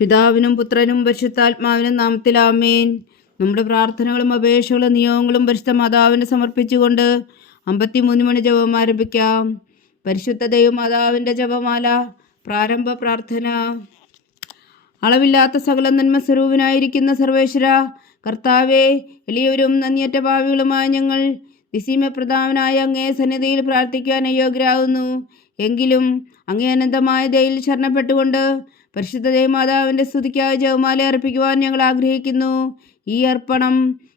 പിതാവിനും പുത്രനും പരിശുദ്ധാത്മാവിനും നാമത്തിൽ ആമേൻ. നമ്മുടെ പ്രാർത്ഥനകളും അപേക്ഷകളും നിയോഗങ്ങളും പരിശുദ്ധ മാതാവിന് സമർപ്പിച്ചുകൊണ്ട് 53 മണി ജപം ആരംഭിക്കാം. പരിശുദ്ധ ദൈവമാതാവിൻ്റെ ജപമാല. പ്രാരംഭ പ്രാർത്ഥന. അളവില്ലാത്ത സകല നന്മ സ്വരൂപനായിരിക്കുന്ന സർവേശ്വര കർത്താവേ, എളിയവരും നന്ദിയറ്റ പാപികളുമായ ഞങ്ങൾ നിസ്സീമപ്രധാനനായ അങ്ങേ സന്നിധിയിൽ പ്രാർത്ഥിക്കുവാൻ അയോഗ്യരാകുന്നു. എങ്കിലും അങ്ങേ അനന്തമായ ദയയിൽ ശരണപ്പെട്ടുകൊണ്ട് പരിശുദ്ധ ദൈവമാതാവിൻ്റെ സ്തുതിക്കായി ജപമാല അർപ്പിക്കുവാൻ ഞങ്ങൾ ആഗ്രഹിക്കുന്നു. ഈ അർപ്പണം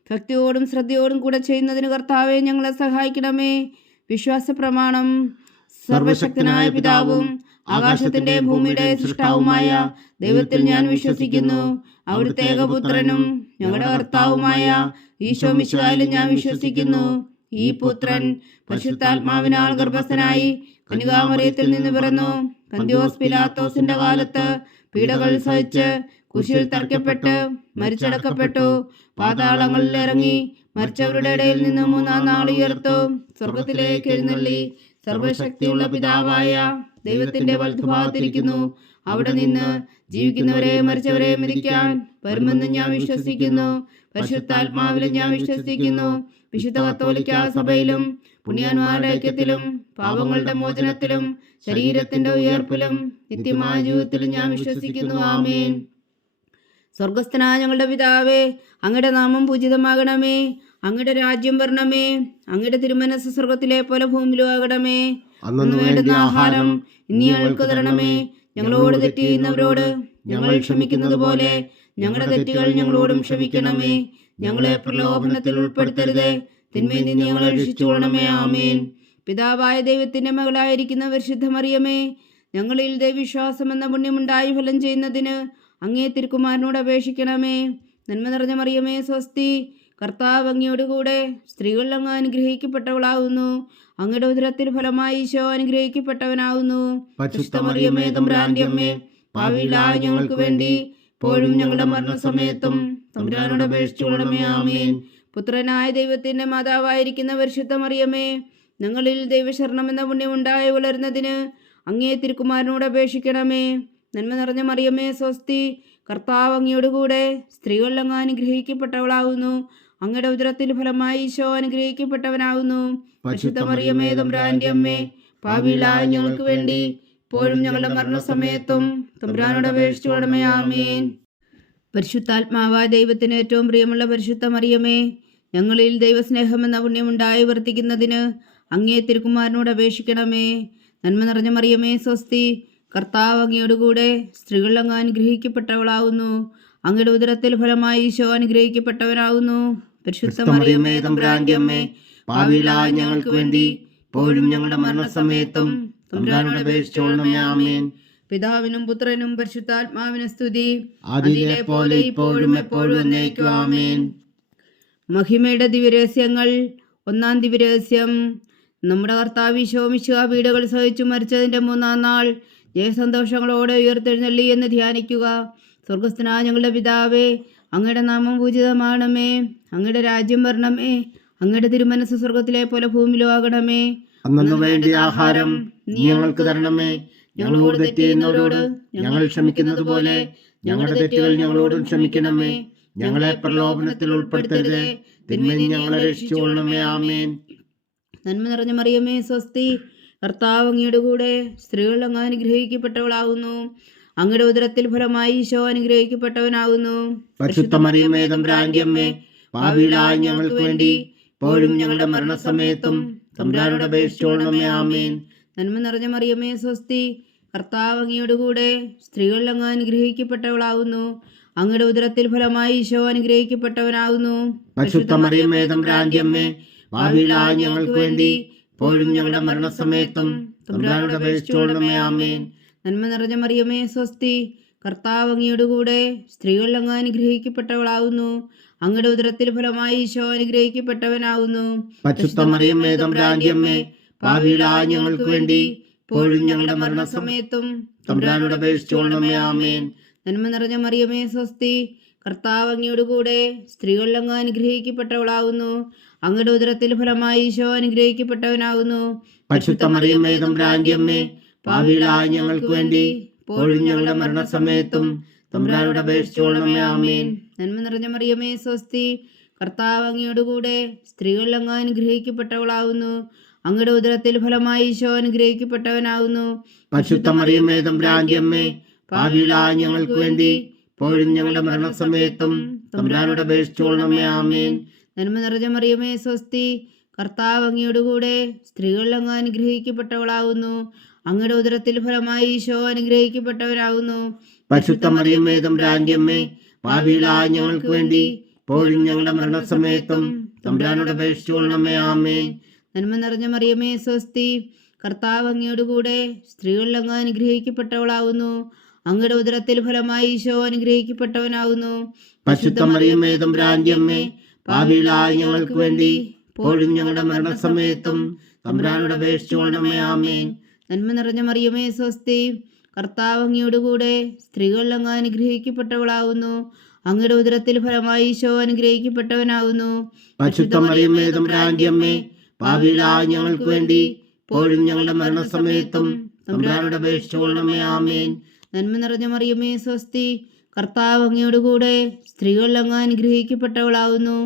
ഭക്തിയോടും ശ്രദ്ധയോടും കൂടെ ചെയ്യുന്നതിന് കർത്താവെ ഞങ്ങളെ സഹായിക്കണമേ. വിശ്വാസ പ്രമാണം. സർവശക്തനായ പിതാവും ആകാശത്തിന്റെ ഭൂമിയുടെ സൃഷ്ടാവുമായ ദൈവത്തിൽ ഞാൻ വിശ്വസിക്കുന്നു. അവിടുത്തെ ഏകപുത്രനും ഞങ്ങളുടെ കർത്താവുമായ ഈശോ മിശിഹായിലും ഞാൻ വിശ്വസിക്കുന്നു. ഈ പുത്രൻ പരിശുദ്ധാത്മാവിനാൽ ഗർഭസ്ഥനായി കന്യകാമറിയത്തിൽ നിന്ന് പിറന്നു. പന്തിയോസ് പിലാത്തോസിന്റെ കാലത്ത് പീഡകൾ സഹിച്ച് കുരിശിൽ തറയ്ക്കപ്പെട്ട് മരിച്ചടക്കപ്പെട്ടു. പാതാളങ്ങളിൽ ഇറങ്ങി മരിച്ചവരുടെ ഇടയിൽ നിന്ന് 3-ാം നാൾ ഉയർത്തു. സ്വർഗത്തിലേക്ക് എഴുന്നള്ളി സർവശക്തിയുള്ള പിതാവായ ദൈവത്തിന്റെ വലത്തുഭാഗത്തിരിക്കുന്നു. അവിടെ നിന്ന് ജീവിക്കുന്നവരെ മരിച്ചവരെ വിധിക്കാൻ വരുമെന്ന് ഞാൻ വിശ്വസിക്കുന്നു. പരിശുദ്ധാത്മാവിലും ഞാൻ വിശ്വസിക്കുന്നു. വിശുദ്ധ കത്തോലിക്കാ സഭയിലും പുണ്യാന്മാരുടെ ഐക്യത്തിലും പാപങ്ങളുടെ മോചനത്തിലും ശരീരത്തിന്റെ ഉയർപ്പിലും നിത്യമായ ജീവിതത്തിലും ഞാൻ വിശ്വസിക്കുന്നു. ആമേൻ. സ്വർഗസ്ഥനായ ഞങ്ങളുടെ പിതാവേ, അങ്ങയുടെ നാമം പൂജിതമാകണമേ. അങ്ങയുടെ രാജ്യം വരണമേ. അങ്ങയുടെ തിരുമനസ്സ് സ്വർഗത്തിലെ പോലെ ഭൂമിയിലും ആകണമേ. അന്ന് വേണ്ടുന്ന ആഹാരം ഇനി ഞങ്ങൾക്ക് തരണമേ. ഞങ്ങളോട് തെറ്റ് ചെയ്യുന്നവരോട് ഞങ്ങൾ ക്ഷമിക്കുന്നത് പോലെ ഞങ്ങളുടെ തെറ്റുകൾ ഞങ്ങളോടും ക്ഷമിക്കണമേ. ഞങ്ങളെ പ്രലോഭനത്തിൽ ഉൾപ്പെടുത്തരുതേ, തിന്മയിൽ നിന്ന് ഞങ്ങളെ രക്ഷിച്ചുകൊള്ളണമേ. ആമേൻ. പിതാവായ ദൈവത്തിന്റെ മകളായിരിക്കുന്ന പരിശുദ്ധ മറിയമേ, ഞങ്ങളിൽ ദൈവവിശ്വാസം എന്ന പുണ്യമുണ്ടായി ഫലം ചെയ്യുന്നതിന് അങ്ങേ തിരുക്കുമാരനോട് അപേക്ഷിക്കണമേ. നന്മ നിറഞ്ഞ മറിയമേ, സ്വസ്തി. കർത്താവ് അങ്ങയോടുകൂടെ സ്ത്രീകൾ അങ്ങ് അനുഗ്രഹിക്കപ്പെട്ടവളാകുന്നു. അങ്ങയുടെ ഉദരത്തിൽ ഫലമായി ഈശോ അനുഗ്രഹിക്കപ്പെട്ടവനാകുന്നു. പരിശുദ്ധ മറിയമേ, തമ്പുരാന്റെ അമ്മേ, പാപികളായ ഞങ്ങൾക്ക് വേണ്ടി ഇപ്പോഴും ഞങ്ങളുടെ മരണസമയത്തും തമ്പുരാനോട് അപേക്ഷിച്ചുകൊള്ളണമേ. ആമേൻ. പുത്രനായ ദൈവത്തിന്റെ മാതാവായിരിക്കുന്ന പരിശുദ്ധ മറിയമേ, ഞങ്ങളിൽ ദൈവശരണം എന്ന പുണ്യമുണ്ടായി വളരുന്നതിന് അങ്ങേ തിരുക്കുമാരനോട് അപേക്ഷിക്കണമേ. നന്മ നിറഞ്ഞ മറിയമേ, സ്വസ്തി. കർത്താവ് അങ്ങയോടുകൂടെ സ്ത്രീകൾ അങ്ങ് അനുഗ്രഹിക്കപ്പെട്ടവളാകുന്നു. അങ്ങയുടെ ഉദരത്തിൽ ഫലമായി ഈശോ അനുഗ്രഹിക്കപ്പെട്ടവനാകുന്നു. പരിശുദ്ധ മറിയമേ, തമ്പുരാന്റെ അമ്മേ, പാപികളായ ഞങ്ങൾക്ക് വേണ്ടി ഇപ്പോഴും ഞങ്ങളുടെ മരണസമയത്തും തമ്പുരാനോട് അപേക്ഷിച്ചുകൊള്ളണമേ. ആമേൻ. പരിശുദ്ധാത്മാവായ ദൈവത്തിന് ഏറ്റവും പ്രിയമുള്ള പരിശുദ്ധ മറിയമേ, ഞങ്ങളിൽ ദൈവസ്നേഹം എന്ന പുണ്യമുണ്ടായി വർത്തിക്കുന്നതിന് അങ്ങേ തിരുക്കുമാരനോട് അപേക്ഷിക്കണമേ. നന്മ നിറഞ്ഞ മറിയമേ, സ്വസ്തി. കർത്താവ് അങ്ങയോടുകൂടെ സ്ത്രീകൾ അങ്ങ് അനുഗ്രഹിക്കപ്പെട്ടവളാകുന്നു. അങ്ങയുടെ ഉദരത്തിൽ ഫലമായി ഈശോ അനുഗ്രഹിക്കപ്പെട്ടവനാകുന്നു. പരിശുദ്ധ മറിയമേ, തമ്പുരാന്റെ അമ്മേ, പാപികളായ ഞങ്ങൾക്ക് വേണ്ടി ഇപ്പോഴും ഞങ്ങളുടെ മരണസമയത്തും തമ്പുരാനോട് അപേക്ഷിച്ചുകൊള്ളണമേ. ആമേൻ. പിതാവിനും പുത്രനും പരിശുദ്ധാത്മാവിനും സ്തുതി, അതിലെ പോലെ ഇപ്പോഴും എപ്പോഴും എന്നേക്കും. ആമേൻ. മഹിമയുടെ ദിവ്യരഹസ്യങ്ങൾ. 1-ാം ദിവ്യരഹസ്യം. നമ്മുടെ കർത്താവ് ഈശോ മിശിഹാ പീഡകൾ സഹിച്ചു മരിച്ചതിന്റെ 3-ാം നാൾ ജയസന്തോഷങ്ങളോടെ ഉയർത്തെഴുന്നള്ളി എന്ന് ധ്യാനിക്കുക. സ്വർഗസ്ഥനായ ഞങ്ങളുടെ പിതാവേ, അങ്ങയുടെ നാമം പൂജിതമാകണമേ. അങ്ങയുടെ രാജ്യം വരണമേ. അങ്ങയുടെ തിരുമനസ്സ് സ്വർഗത്തിലെ പോലെ ഭൂമിയിലും ആകണമേ. അന്നു വേണ്ടിയ ആഹാരം നീ ഞങ്ങൾക്ക് തരണമേ. ഞങ്ങളോട് തെറ്റ് ചെയ്യുന്നവരോട് ഞങ്ങൾ ക്ഷമിക്കുന്നത് പോലെ ഞങ്ങളുടെ തെറ്റുകൾ ഞങ്ങളോടും ക്ഷമിക്കണമേ. ഞങ്ങളെ പ്രലോഭനത്തിൽ ഉൾപ്പെടുത്തരുതേ, തിന്മയിൽ നിന്ന് ഞങ്ങളെ രക്ഷിച്ചുകൊള്ളണമേ. ആമേൻ. നന്മ നിറഞ്ഞ മറിയമേ, സ്വസ്തി. കർത്താവ് അങ്ങയുടെ കൂടെ സ്ത്രീകൾ അങ്ങ് അനുഗ്രഹിക്കപ്പെട്ടവളാകുന്നു. അങ്ങയുടെ ഉദരത്തിൽ ഫലമായി ഈശോ അനുഗ്രഹിക്കപ്പെട്ടവനാകുന്നു. പരിശുദ്ധ മറിയമേ, തമ്പുരാന്റെ അമ്മേ, പാപികളായ ഞങ്ങൾക്ക് വേണ്ടി ഇപ്പോഴും ഞങ്ങളുടെ മരണസമയത്തും തമ്പുരാനോട് അപേക്ഷിച്ചുകൊള്ളണമേ. ആമേൻ. നന്മ നിറഞ്ഞ മറിയമേ, സ്വസ്തി. കർത്താവ് അങ്ങയോടുകൂടെ സ്ത്രീകൾ അങ്ങ് അനുഗ്രഹിക്കപ്പെട്ടവളാകുന്നു. അങ്ങയുടെ ഉദരത്തിൽ ഫലമായി ഈശോ അനുഗ്രഹിക്കപ്പെട്ടവനാകുന്നു. പരിശുദ്ധ മറിയമേ, തമ്പുരാന്റെ അമ്മേ, പാപികളായ ഞങ്ങൾക്ക് വേണ്ടി ഇപ്പോഴും ഞങ്ങളുടെ മരണസമയത്തും തമ്പുരാനോട് അപേക്ഷിച്ചുകൊള്ളണമേ. ആമേൻ. നന്മ നിറഞ്ഞ മറിയമേ, സ്വസ്തി. കർത്താവ് അങ്ങയോടുകൂടെ സ്ത്രീകൾ അങ്ങ് അനുഗ്രഹിക്കപ്പെട്ടവളാകുന്നു. അങ്ങയുടെ ഉദരത്തിൽ ഫലമായി ഈശോ അനുഗ്രഹിക്കപ്പെട്ടവനാകുന്നു. പരിശുദ്ധ മറിയമേ, തമ്പുരാന്റെ അമ്മേ, പാപികളായ ഞങ്ങൾക്ക് വേണ്ടി ഇപ്പോഴും ഞങ്ങളുടെ മരണസമയത്തും തമ്പുരാനോട് അപേക്ഷിച്ചുകൊള്ളണമേ. ആമേൻ. നന്മ നിറഞ്ഞ മറിയമേ, സ്വസ്തി. കർത്താവ് അങ്ങയോടുകൂടെ സ്ത്രീകൾ അങ്ങ് അനുഗ്രഹിക്കപ്പെട്ടവളാകുന്നു. അങ്ങയുടെ ഉദരത്തിൽ ഫലമായി ഈശോ അനുഗ്രഹിക്കപ്പെട്ടവനാകുന്നു. പരിശുദ്ധ മറിയമേ, തമ്പുരാന്റെ അമ്മേ, പാപികളായ ഞങ്ങൾക്ക് വേണ്ടി ഇപ്പോഴും ഞങ്ങളുടെ മരണസമയത്തും തമ്പുരാനോട് അപേക്ഷിച്ചുകൊള്ളണമേ. ആമേൻ. നന്മ നിറഞ്ഞ മറിയമേ സ്വസ്തി, കർത്താവ് അങ്ങയോടുകൂടെ സ്ത്രീകൾ അങ്ങ് അനുഗ്രഹിക്കപ്പെട്ടവളാവുന്നു. അങ്ങയുടെ ഉദരത്തിൽ ഫലമായി ഈശോ അനുഗ്രഹിക്കപ്പെട്ടവനാകുന്നു. പരിശുദ്ധ മറിയമേ തമ്പുരാന്റെ അമ്മേ, പാപികളായ ഞങ്ങൾക്ക് വേണ്ടി ഇപ്പോഴും ഞങ്ങളുടെ മരണസമയത്തും തമ്പുരാനോട് അപേക്ഷിച്ചുകൊള്ളണമേ. ആമേൻ. നന്മ നിറഞ്ഞ മറിയമേ സ്വസ്തി, കർത്താവ് അങ്ങയോടുകൂടെ സ്ത്രീകൾ അങ്ങ് അനുഗ്രഹിക്കപ്പെട്ടവളാകുന്നു. അങ്ങയുടെ ഉദരത്തിൽ ഫലമായി ഈശോ അനുഗ്രഹിക്കപ്പെട്ടവനാകുന്നു. പരിശുദ്ധ മറിയമേ തമ്പുരാന്റെ അമ്മേ, പാപികളായ ഞങ്ങൾക്ക് വേണ്ടി ഇപ്പോഴും ഞങ്ങളുടെ മരണസമയത്തും തമ്പുരാനോട് അപേക്ഷിച്ചുകൊള്ളണമേ. ആമേൻ. നന്മ നിറഞ്ഞ മറിയമേ സ്വസ്തി, കർത്താവ് അങ്ങയോടുകൂടെ സ്ത്രീകൾ അങ്ങ് അനുഗ്രഹിക്കപ്പെട്ടവളാകുന്നു. അങ്ങയുടെ ഉദരത്തിൽ ഫലമായി ഈശോ അനുഗ്രഹിക്കപ്പെട്ടവനാകുന്നു. പരിശുദ്ധ മറിയമേ തമ്പുരാന്റെ അമ്മേ, പാപികളായ ഞങ്ങൾക്ക് വേണ്ടി ഇപ്പോഴും ഞങ്ങളുടെ മരണസമയത്തും തമ്പുരാനോട് അപേക്ഷിച്ചുകൊള്ളണമേ. ആമേൻ. നന്മ നിറഞ്ഞ മറിയമേ സ്വസ്തി, കർത്താവ് അങ്ങയോടുകൂടെ സ്ത്രീകൾ അങ്ങ് അനുഗ്രഹിക്കപ്പെട്ടവളാകുന്നു. അങ്ങയുടെ ഉദരത്തിൽ ഫലമായി ഈശോ അനുഗ്രഹിക്കപ്പെട്ടവനാകുന്നു. പരിശുദ്ധ മറിയമേ തമ്പുരാന്റെ അമ്മേ, പാപികളായ ഞങ്ങൾക്ക് വേണ്ടി ഇപ്പോഴും ഞങ്ങളുടെ മരണസമയത്തും തമ്പുരാനോട് അപേക്ഷിച്ചുകൊള്ളണമേ. ആമേൻ. നന്മ നിറഞ്ഞ മറിയമേ സ്വസ്തി, കർത്താവ് അങ്ങയോടുകൂടെ സ്ത്രീകൾ അങ്ങ് അനുഗ്രഹിക്കപ്പെട്ടവളാകുന്നു.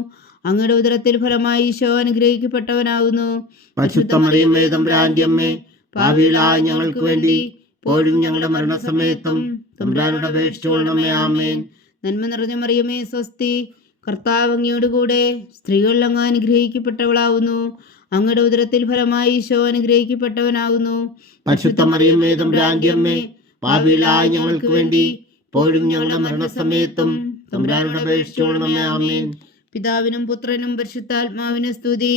അങ്ങയുടെ ഉദരത്തിൽ ഫലമായി ഈശോ അനുഗ്രഹിക്കപ്പെട്ടവനാകുന്നു. പരിശുദ്ധ മറിയമേ തമ്പുരാന്റെ അമ്മേ, പാപികളായ ഞങ്ങൾക്ക് വേണ്ടി ഇപ്പോഴും ഞങ്ങളുടെ മരണസമയത്തും തമ്പുരാനോട് അപേക്ഷിച്ചുകൊള്ളണമേ. ആമേൻ. നന്മ നിറഞ്ഞ മറിയമേ സ്വസ്തി, കർത്താവ് അങ്ങയോടുകൂടെ സ്ത്രീകൾ അങ്ങ് അനുഗ്രഹിക്കപ്പെട്ടവളാകുന്നു. അങ്ങയുടെ ഉദരത്തിൽ ഫലമായി ഈശോ അനുഗ്രഹിക്കപ്പെട്ടവനാകുന്നു. പരിശുദ്ധ മറിയമേ തമ്പുരാന്റെ അമ്മേ, പാപികളായ ഞങ്ങൾക്ക് വേണ്ടി ഇപ്പോഴും ഞങ്ങളുടെ മരണസമയത്തും തമ്പുരാനോട് അപേക്ഷിച്ചുകൊള്ളണമേ. ആമേൻ. പിതാവിനും പുത്രനും പരിശുദ്ധാത്മാവിനും സ്തുതി,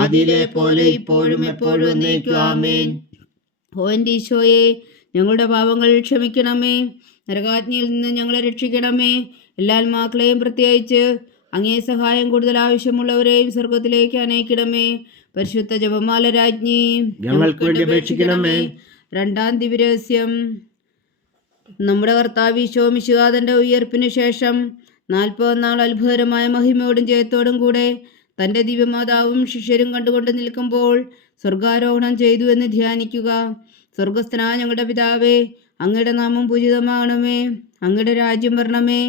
ആദിയിലെ പോലെ ഇപ്പോഴും എപ്പോഴും എന്നേക്കും. ആമേൻ. ഓ എൻ്റെ ഈശോയെ, ഞങ്ങളുടെ പാപങ്ങൾ ക്ഷമിക്കണമേ. നരകാജ്ഞയിൽ നിന്ന് ഞങ്ങളെ രക്ഷിക്കണമേ. എല്ലാ ആത്മാക്കളെയും പ്രത്യേകിച്ച് അങ്ങേ സഹായം കൂടുതൽ ആവശ്യമുള്ളവരെയും സ്വർഗത്തിലേക്ക് അനയിക്കണമേ. പരിശുദ്ധ ജപമാല രാജ്ഞി, ഞങ്ങൾക്ക് വേണ്ടി അപേക്ഷിക്കണമേ. രണ്ടാം ദിവ്യരഹസ്യം. നമ്മുടെ കർത്താവ് ഈശോ മിശിഹാതൻ്റെ ഉയർപ്പിനു ശേഷം 40 നാൾ അത്ഭുതകരമായ മഹിമയോടും ജയത്തോടും കൂടെ തൻ്റെ ദിവ്യമാതാവും ശിഷ്യരും കണ്ടുകൊണ്ട് നിൽക്കുമ്പോൾ സ്വർഗാരോഹണം ചെയ്തു എന്ന് ധ്യാനിക്കുക. സ്വർഗസ്ഥനായ ഞങ്ങളുടെ പിതാവേ, അങ്ങയുടെ നാമം പൂജിതമാകണമേ. അങ്ങയുടെ രാജ്യം വരണമേ.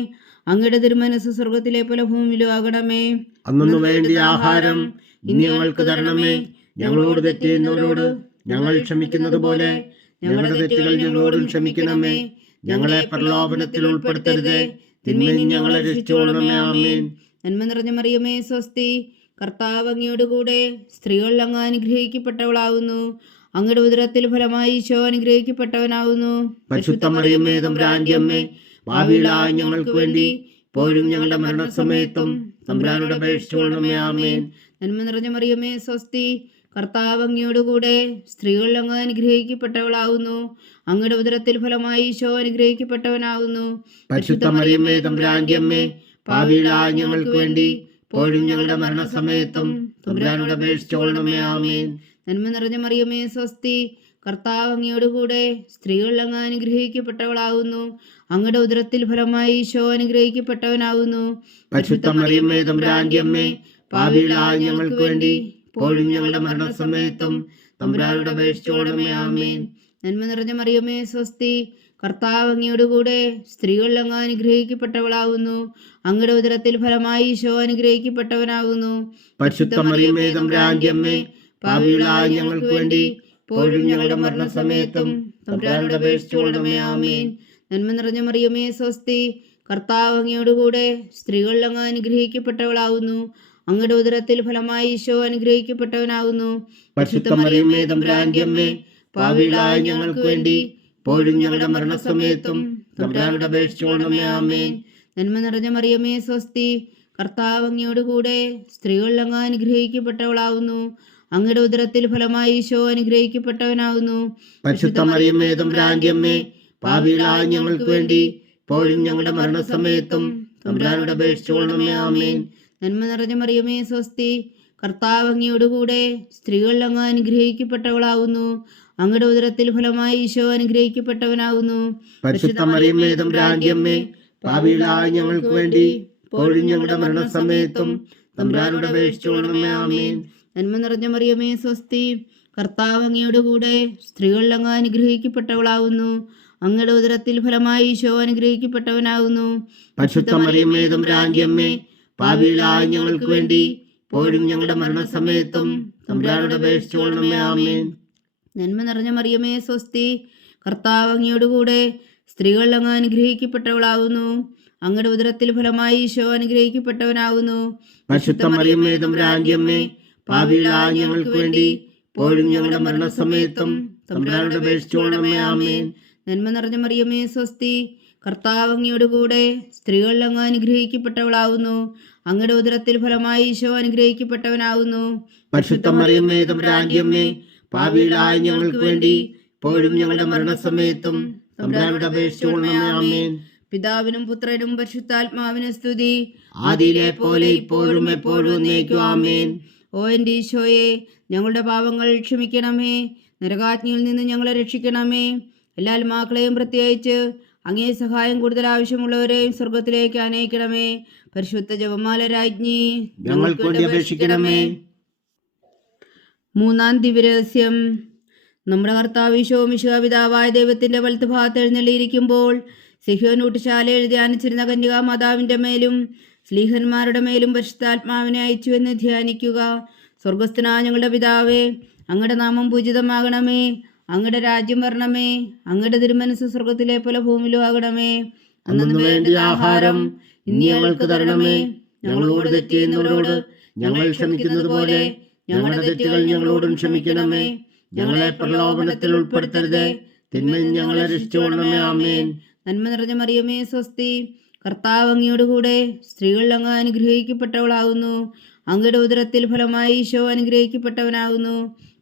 അങ്ങയുടെ തിരുമനസ് സ്വർഗത്തിലെ പോലെ ഭൂമിയിലും ആകണമേ. അന്നു വേണ്ടിയ ആഹാരം ഇനി ഞങ്ങൾക്ക് തരണമേ. ഞങ്ങളോട് തെറ്റ് ചെയ്യുന്നവരോട് ഞങ്ങൾ ക്ഷമിക്കുന്നത് പോലെ ഞങ്ങളുടെ തെറ്റുകൾ ഞങ്ങളോടും ക്ഷമിക്കണമേ. ഞങ്ങളെ പ്രലോഭനത്തിൽ ഉൾപ്പെടുത്തരുതേ, തിന്മയിൽ നിന്ന് ഞങ്ങളെ രക്ഷിച്ചുകൊള്ളണമേ. ആമേൻ. നന്മ നിറഞ്ഞ മറിയമേ സ്വസ്തി, കർത്താവ് അങ്ങയോടുകൂടെ സ്ത്രീകൾ അങ്ങ് അനുഗ്രഹിക്കപ്പെട്ടവളാകുന്നു. അങ്ങയുടെ ഉദരത്തിൽ ഫലമായി ഈശോ അനുഗ്രഹിക്കപ്പെട്ടവനാകുന്നു. പരിശുദ്ധ മറിയമേ തമ്പുരാന്റെ അമ്മേ, പാപികളായ ഞങ്ങൾക്ക് വേണ്ടി ഇപ്പോഴും ഞങ്ങളുടെ മരണസമയത്തും തമ്പുരാനോട് അപേക്ഷിച്ചുകൊള്ളണമേ. ആമേൻ. നന്മ നിറഞ്ഞ മറിയമേ സ്വസ്തി, കർത്താവ് അങ്ങയോടുകൂടെ സ്ത്രീകൾ അങ്ങ് അനുഗ്രഹിക്കപ്പെട്ടവളാകുന്നു. അങ്ങയുടെ ഉദരത്തിൽ ഫലമായി ഈശോ അനുഗ്രഹിക്കപ്പെട്ടവനാകുന്നു. പരിശുദ്ധ മറിയമേ തമ്പുരാന്റെ അമ്മേ, പാപികളായ ഞങ്ങൾക്ക് വേണ്ടി ഇപ്പോഴും ഞങ്ങളുടെ മരണസമയത്തും തമ്പുരാനോട് അപേക്ഷിച്ചുകൊള്ളണമേ. ആമേൻ. നന്മ നിറഞ്ഞ മറിയമേ സ്വസ്തി, കർത്താവ് അങ്ങയോടുകൂടെ സ്ത്രീകൾ അങ്ങ് അനുഗ്രഹിക്കപ്പെട്ടവളാകുന്നു. അങ്ങയുടെ ഉദരത്തിൽ ഫലമായി ഈശോ അനുഗ്രഹിക്കപ്പെട്ടവനാകുന്നു. പരിശുദ്ധ മറിയമേ തമ്പുരാന്റെ അമ്മേ, പാപികളായ ഞങ്ങൾക്ക് വേണ്ടി ഇപ്പോഴും ഞങ്ങളുടെ മരണസമയത്തും തമ്പുരാനോട് അപേക്ഷിച്ചുകൊള്ളണമേ. ആമേൻ. നന്മ നിറഞ്ഞ മറിയമേ സ്വസ്തി, കർത്താവ് അങ്ങയോടുകൂടെ സ്ത്രീകൾ അങ്ങ് അനുഗ്രഹിക്കപ്പെട്ടവളാകുന്നു. അങ്ങയുടെ ഉദരത്തിൽ ഫലമായി ഈശോ അനുഗ്രഹിക്കപ്പെട്ടവനാകുന്നു. പരിശുദ്ധ മറിയമേ തമ്പുരാന്റെ അമ്മേ, പാപികളായ ഞങ്ങൾക്ക് വേണ്ടി ഇപ്പോഴും ഞങ്ങളുടെ മരണസമയത്തും തമ്പുരാനോട് അപേക്ഷിച്ചുകൊള്ളണമേ. ആമേൻ. നന്മ നിറഞ്ഞ മറിയമേ സ്വസ്തി, കർത്താവ് അങ്ങയോടുകൂടെ സ്ത്രീകൾ അങ്ങ് അനുഗ്രഹിക്കപ്പെട്ടവളാകുന്നു. അങ്ങയുടെ ഉദരത്തിൽ ഫലമായി ഈശോ അനുഗ്രഹിക്കപ്പെട്ടവനാകുന്നു. പരിശുദ്ധ മറിയമേ തമ്പുരാന്റെ അമ്മേ, പാപികളായ ഞങ്ങൾക്ക് വേണ്ടി ഇപ്പോഴും ഞങ്ങളുടെ മരണസമയത്തും തമ്പുരാനോട് അപേക്ഷിച്ചുകൊള്ളണമേ. ആമേൻ. നന്മ നിറഞ്ഞ മറിയമേ സ്വസ്തി, കർത്താവ് അങ്ങയോടുകൂടെ സ്ത്രീകൾ അങ്ങ് അനുഗ്രഹിക്കപ്പെട്ടവളാകുന്നു. അങ്ങയുടെ ഉദരത്തിൽ ഫലമായി ഈശോ അനുഗ്രഹിക്കപ്പെട്ടവനാകുന്നു. പരിശുദ്ധ മറിയമേ തമ്പുരാന്റെ അമ്മേ, പാപികളായ ഞങ്ങൾക്ക് വേണ്ടി ഇപ്പോഴും ഞങ്ങളുടെ മരണസമയത്തും തമ്പുരാനോട് അപേക്ഷിച്ചുകൊള്ളണമേ. ആമേൻ. നന്മ നിറഞ്ഞ മറിയമേ സ്വസ്തി, കർത്താവ് അങ്ങയോടുകൂടെ സ്ത്രീകൾ അങ്ങ് അനുഗ്രഹിക്കപ്പെട്ടവളാകുന്നു. അങ്ങയുടെ ഉദരത്തിൽ ഫലമായി ഈശോ അനുഗ്രഹിക്കപ്പെട്ടവനാകുന്നു. പരിശുദ്ധ മറിയമേ തമ്പുരാന്റെ അമ്മേ, പാപികളായ ഞങ്ങൾക്ക് വേണ്ടി ഇപ്പോഴും ഞങ്ങളുടെ മരണസമയത്തും തമ്പുരാനോട് അപേക്ഷിച്ചുകൊള്ളണമേ. ആമേൻ. നന്മ നിറഞ്ഞ മറിയമേ സ്വസ്തി, കർത്താവ് അങ്ങയോടുകൂടെ സ്ത്രീകൾ അങ്ങ് അനുഗ്രഹിക്കപ്പെട്ടവളാകുന്നു. അങ്ങയുടെ ഉദരത്തിൽ ഫലമായി ഈശോ അനുഗ്രഹിക്കപ്പെട്ടവനാകുന്നു. പരിശുദ്ധ മറിയമേ തമ്പുരാന്റെ അമ്മേ, പാപികളായ ഞങ്ങൾക്ക് വേണ്ടി ഇപ്പോഴും ഞങ്ങളുടെ മരണസമയത്തും തമ്പുരാനോട് അപേക്ഷിച്ചുകൊള്ളണമേ. ആമേൻ. നന്മ നിറഞ്ഞ മറിയമേ സ്വസ്തി, കർത്താവ് അങ്ങയോടുകൂടെ സ്ത്രീകൾ അങ്ങ് അനുഗ്രഹിക്കപ്പെട്ടവളാകുന്നു. അങ്ങയുടെ ഉദരത്തിൽ ഫലമായി ഈശോ അനുഗ്രഹിക്കപ്പെട്ടവനാകുന്നു. പരിശുദ്ധ മറിയമേ തമ്പുരാന്റെ അമ്മേ, പാപികളായ ഞങ്ങൾക്ക് വേണ്ടി ഇപ്പോഴും ഞങ്ങളുടെ മരണസമയത്തും തമ്പുരാനോട് അപേക്ഷിച്ചുകൊള്ളണമേ. ആമേൻ. നന്മ നിറഞ്ഞ മറിയമേ സ്വസ്തി, കർത്താവ് അങ്ങയോടുകൂടെ സ്ത്രീകൾ അങ്ങ് അനുഗ്രഹിക്കപ്പെട്ടവളാകുന്നു. അങ്ങയുടെ ഉദരത്തിൽ ഫലമായി ഈശോ അനുഗ്രഹിക്കപ്പെട്ടവനാകുന്നു. പരിശുദ്ധ മറിയമേ തമ്പുരാന്റെ അമ്മേ, പാപികളായ ഞങ്ങൾക്ക് വേണ്ടി ഇപ്പോഴും ഞങ്ങളുടെ മരണസമയത്തും തമ്പുരാനോട് അപേക്ഷിച്ചുകൊള്ളണമേ. ആമേൻ. പിതാവിനും പുത്രനും പരിശുദ്ധാത്മാവിനും സ്തുതി, ആദിയിലെ പോലെ ഇപ്പോഴും എപ്പോഴും എന്നേക്കും. ആമേൻ. ഓ എൻ്റെ ഈശോയെ, ഞങ്ങളുടെ പാപങ്ങൾ ക്ഷമിക്കണമേ, നരകാജ്ഞയിൽ നിന്ന് ഞങ്ങളെ രക്ഷിക്കണമേ. എല്ലാ ആത്മാക്കളെയും പ്രത്യേകിച്ച് അങ്ങേ സഹായം കൂടുതൽ ആവശ്യമുള്ളവരെയും സ്വർഗത്തിലേക്ക് അനയിക്കണമേ. പരിശുദ്ധ ജപമാല രാജ്ഞി, ഞങ്ങൾക്ക് വേണ്ടി അപേക്ഷിക്കണമേ. മൂന്നാം ദിവ്യരഹസ്യം. നമ്മുടെ കർത്താവ് ഈശോ മിശിഹാ പിതാവായ ദൈവത്തിന്റെ വലത്തുഭാഗത്ത് എഴുന്നള്ളിയിരിക്കുമ്പോൾ സിഹ്യോനൂട്ടുശാലയിൽ ധ്യാനിച്ചിരുന്ന കന്യകാ മാതാവിന്റെ മേലും സ്ലീഹന്മാരുടെ മേലും പരിശുദ്ധാത്മാവിനെ അയച്ചു എന്ന് ധ്യാനിക്കുക. സ്വർഗസ്ഥനായ ഞങ്ങളുടെ പിതാവേ, അങ്ങയുടെ നാമം പൂജിതമാകണമേ, അങ്ങയുടെ രാജ്യം വരണമേ, അങ്ങയുടെ തിരുമനസ് സ്വർഗത്തിലെ പോലെ ഭൂമിയിലും ആകണമേ. അന്നു വേണ്ടിയ ആഹാരം ഇനി ഞങ്ങൾക്ക് തരണമേ. ഞങ്ങളോട് തെറ്റ് ചെയ്യുന്നവരോട് ഞങ്ങൾ ക്ഷമിക്കുന്നത് പോലെ ഞങ്ങളുടെ തെറ്റുകൾ ഞങ്ങളോടും ക്ഷമിക്കണമേ. ഞങ്ങളെ പ്രലോഭനത്തിൽ ഉൾപ്പെടുത്തരുതേ, തിന്മയിൽ ഞങ്ങളെ രക്ഷിച്ചുകൊള്ളണമേ. ആമേൻ. നന്മ നിറഞ്ഞ മറിയമേ സ്വസ്തി, കർത്താവ് അങ്ങയോടുകൂടെ സ്ത്രീകൾ അങ്ങ് അനുഗ്രഹിക്കപ്പെട്ടവളാകുന്നു. അങ്ങയുടെ ഉദരത്തിൽ ഫലമായി ഈശോ അനുഗ്രഹിക്കപ്പെട്ടവനാകുന്നു.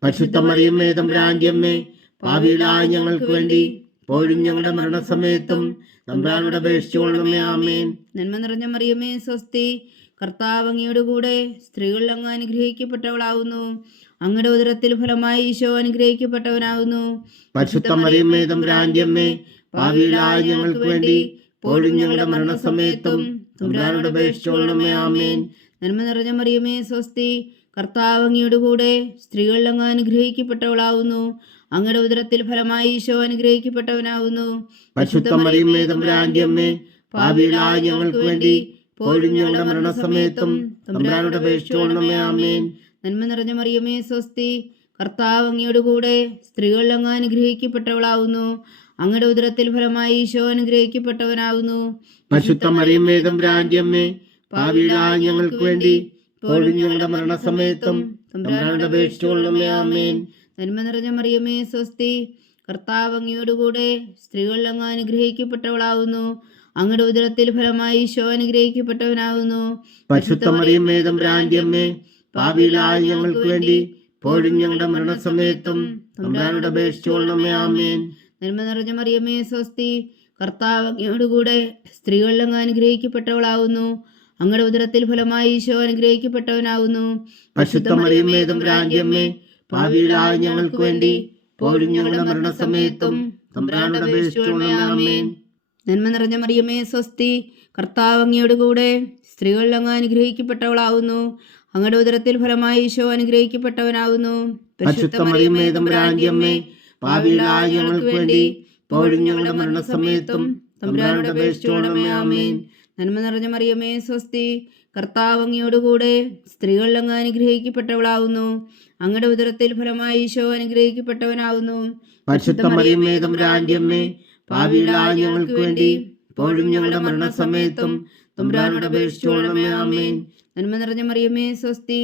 പരിശുദ്ധ മറിയമേ തമ്പുരാന്റെ അമ്മേ, പാപികളായ ഞങ്ങൾക്ക് വേണ്ടി ഇപ്പോഴും ഞങ്ങളുടെ മരണസമയത്തും തമ്പുരാനോട് അപേക്ഷിച്ചുകൊള്ളണമേ. ആമേൻ. നന്മ നിറഞ്ഞ മറിയമേ സ്വസ്തി, കർത്താവ് അങ്ങയോടുകൂടെ സ്ത്രീകൾ അങ്ങ് അനുഗ്രഹിക്കപ്പെട്ടവളാകുന്നു. അങ്ങയുടെ ഉദരത്തിൽ ഫലമായി ഈശോ അനുഗ്രഹിക്കപ്പെട്ടവനാകുന്നു. പരിശുദ്ധ മറിയമേ തമ്പുരാന്റെ അമ്മേ, പാപികളായ ഞങ്ങൾക്ക് വേണ്ടി ഇപ്പോഴും ഞങ്ങളുടെ മരണസമയത്തും തമ്പുരാനോട് അപേക്ഷിച്ചുകൊള്ളണമേ. ആമേൻ. നന്മ നിറഞ്ഞ മറിയമേ സ്വസ്തി, കർത്താവ് അങ്ങയോടുകൂടെ സ്ത്രീകൾ അങ്ങ് അനുഗ്രഹിക്കപ്പെട്ടവളാകുന്നു. അങ്ങയുടെ ഉദരത്തിൽ ഫലമായി ഈശോ അനുഗ്രഹിക്കപ്പെട്ടവനാകുന്നു. പരിശുദ്ധ മറിയമേ തമ്പുരാന്റെ അമ്മേ, പാപികളായ ഞങ്ങൾക്ക് വേണ്ടി ഇപ്പോഴും ഞങ്ങളുടെ മരണസമയത്തും തമ്പുരാനോട് അപേക്ഷിച്ചുകൊള്ളണമേ. ആമേൻ. നന്മ നിറഞ്ഞ മറിയമേ സ്വസ്തി, കർത്താവ് അങ്ങയോടുകൂടെ സ്ത്രീകൾ അങ്ങ് അനുഗ്രഹിക്കപ്പെട്ടവളാകുന്നു. അങ്ങയുടെ ഉദരത്തിൽ ഫലമായി ഈശോ അനുഗ്രഹിക്കപ്പെട്ടവനാകുന്നു. പരിശുദ്ധ മറിയമേ തമ്പുരാന്റെ അമ്മേ, പാപികളായ ഞങ്ങൾക്ക് വേണ്ടി ഇപ്പോഴും ഞങ്ങളുടെ മരണസമയത്തും തമ്പുരാനോട് അപേക്ഷിച്ചുകൊള്ളണമേ. ആമേൻ. നന്മ നിറഞ്ഞ മറിയമേ സ്വസ്തി, കർത്താവ് അങ്ങയോടുകൂടെ സ്ത്രീകൾ അങ്ങ് അനുഗ്രഹിക്കപ്പെട്ടവളാകുന്നു. അങ്ങയുടെ ഉദരത്തിൽ ഫലമായി ഈശോ അനുഗ്രഹിക്കപ്പെട്ടവനാകുന്നു. പരിശുദ്ധ മറിയമേ തമ്പുരാന്റെ അമ്മേ, പാപികളായ ഞങ്ങൾക്ക് വേണ്ടി ഇപ്പോഴും ഞങ്ങളുടെ മരണസമയത്തും തമ്പുരാനോട് അപേക്ഷിച്ചുകൊള്ളണമേ. ആമേൻ. നന്മ നിറഞ്ഞ മറിയമേ സ്വസ്തി, കർത്താവ് അങ്ങയോടുകൂടെ സ്ത്രീകൾ അങ്ങ് അനുഗ്രഹിക്കപ്പെട്ടവളാകുന്നു. അങ്ങയുടെ ഉദരത്തിൽ ഫലമായി ഈശോ അനുഗ്രഹിക്കപ്പെട്ടവനാകുന്നു. പരിശുദ്ധ മറിയമേ തമ്പുരാന്റെ അമ്മേ, പാപികളായ ഞങ്ങൾക്ക് വേണ്ടി ഇപ്പോഴും ഞങ്ങളുടെ മരണസമയത്തും തമ്പുരാനോട് അപേക്ഷിച്ചുകൊള്ളണമേ. ആമേൻ. നന്മ നിറഞ്ഞ മറിയമേ സ്വസ്തി, കർത്താവ് അങ്ങയോടുകൂടെ സ്ത്രീകൾ അങ്ങ് അനുഗ്രഹിക്കപ്പെട്ടവളാകുന്നു. അങ്ങയുടെ ഉദരത്തിൽ ഫലമായി ഈശോ അനുഗ്രഹിക്കപ്പെട്ടവനാകുന്നു. പരിശുദ്ധ മറിയമേ തമ്പുരാന്റെ അമ്മേ, പാപികളായ ഞങ്ങൾക്ക് വേണ്ടി ഇപ്പോഴും ഞങ്ങളുടെ മരണസമയത്തും തമ്പുരാനോട് അപേക്ഷിച്ചുകൊള്ളണമേ. ആമേൻ. നന്മ നിറഞ്ഞ മറിയമേ സ്വസ്തി, കർത്താവ് അങ്ങയോടുകൂടെ സ്ത്രീകൾ അങ്ങ് അനുഗ്രഹിക്കപ്പെട്ടവളാകുന്നു. അങ്ങയുടെ ഉദരത്തിൽ ഫലമായി ഈശോ അനുഗ്രഹിക്കപ്പെട്ടവനാകുന്നു. പരിശുദ്ധ മറിയമേ തമ്പുരാന്റെ അമ്മേ, പാപികളായ ഞങ്ങൾക്ക് വേണ്ടി ഇപ്പോഴും ഞങ്ങളുടെ മരണസമയത്തും തമ്പുരാനോട് അപേക്ഷിച്ചുകൊള്ളണമേ. ആമേൻ. നന്മ നിറഞ്ഞ മറിയമേ സ്വസ്തി,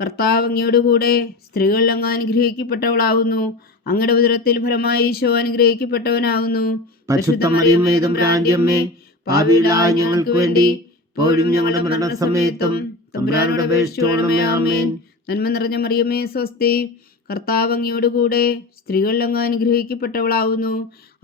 കർത്താവ് അങ്ങയോടുകൂടെ സ്ത്രീകൾ അങ്ങ് അനുഗ്രഹിക്കപ്പെട്ടവളാകുന്നു. അങ്ങയുടെ ഉദരത്തിൽ ഫലമായി ഈശോ അനുഗ്രഹിക്കപ്പെട്ടവനാകുന്നു. പരിശുദ്ധ മറിയമേ തമ്പുരാന്റെ അമ്മേ, പാപികളായ ഞങ്ങൾക്ക് വേണ്ടി ഇപ്പോഴും ഞങ്ങളുടെ മരണസമയത്തും തമ്പുരാനോട് അപേക്ഷിച്ചുകൊള്ളണമേ. ആമേൻ. നന്മ നിറഞ്ഞ മറിയമേ സ്വസ്തി, കർത്താവ് അങ്ങയോടുകൂടെ സ്ത്രീകൾ അങ്ങ് അനുഗ്രഹിക്കപ്പെട്ടവളാകുന്നു.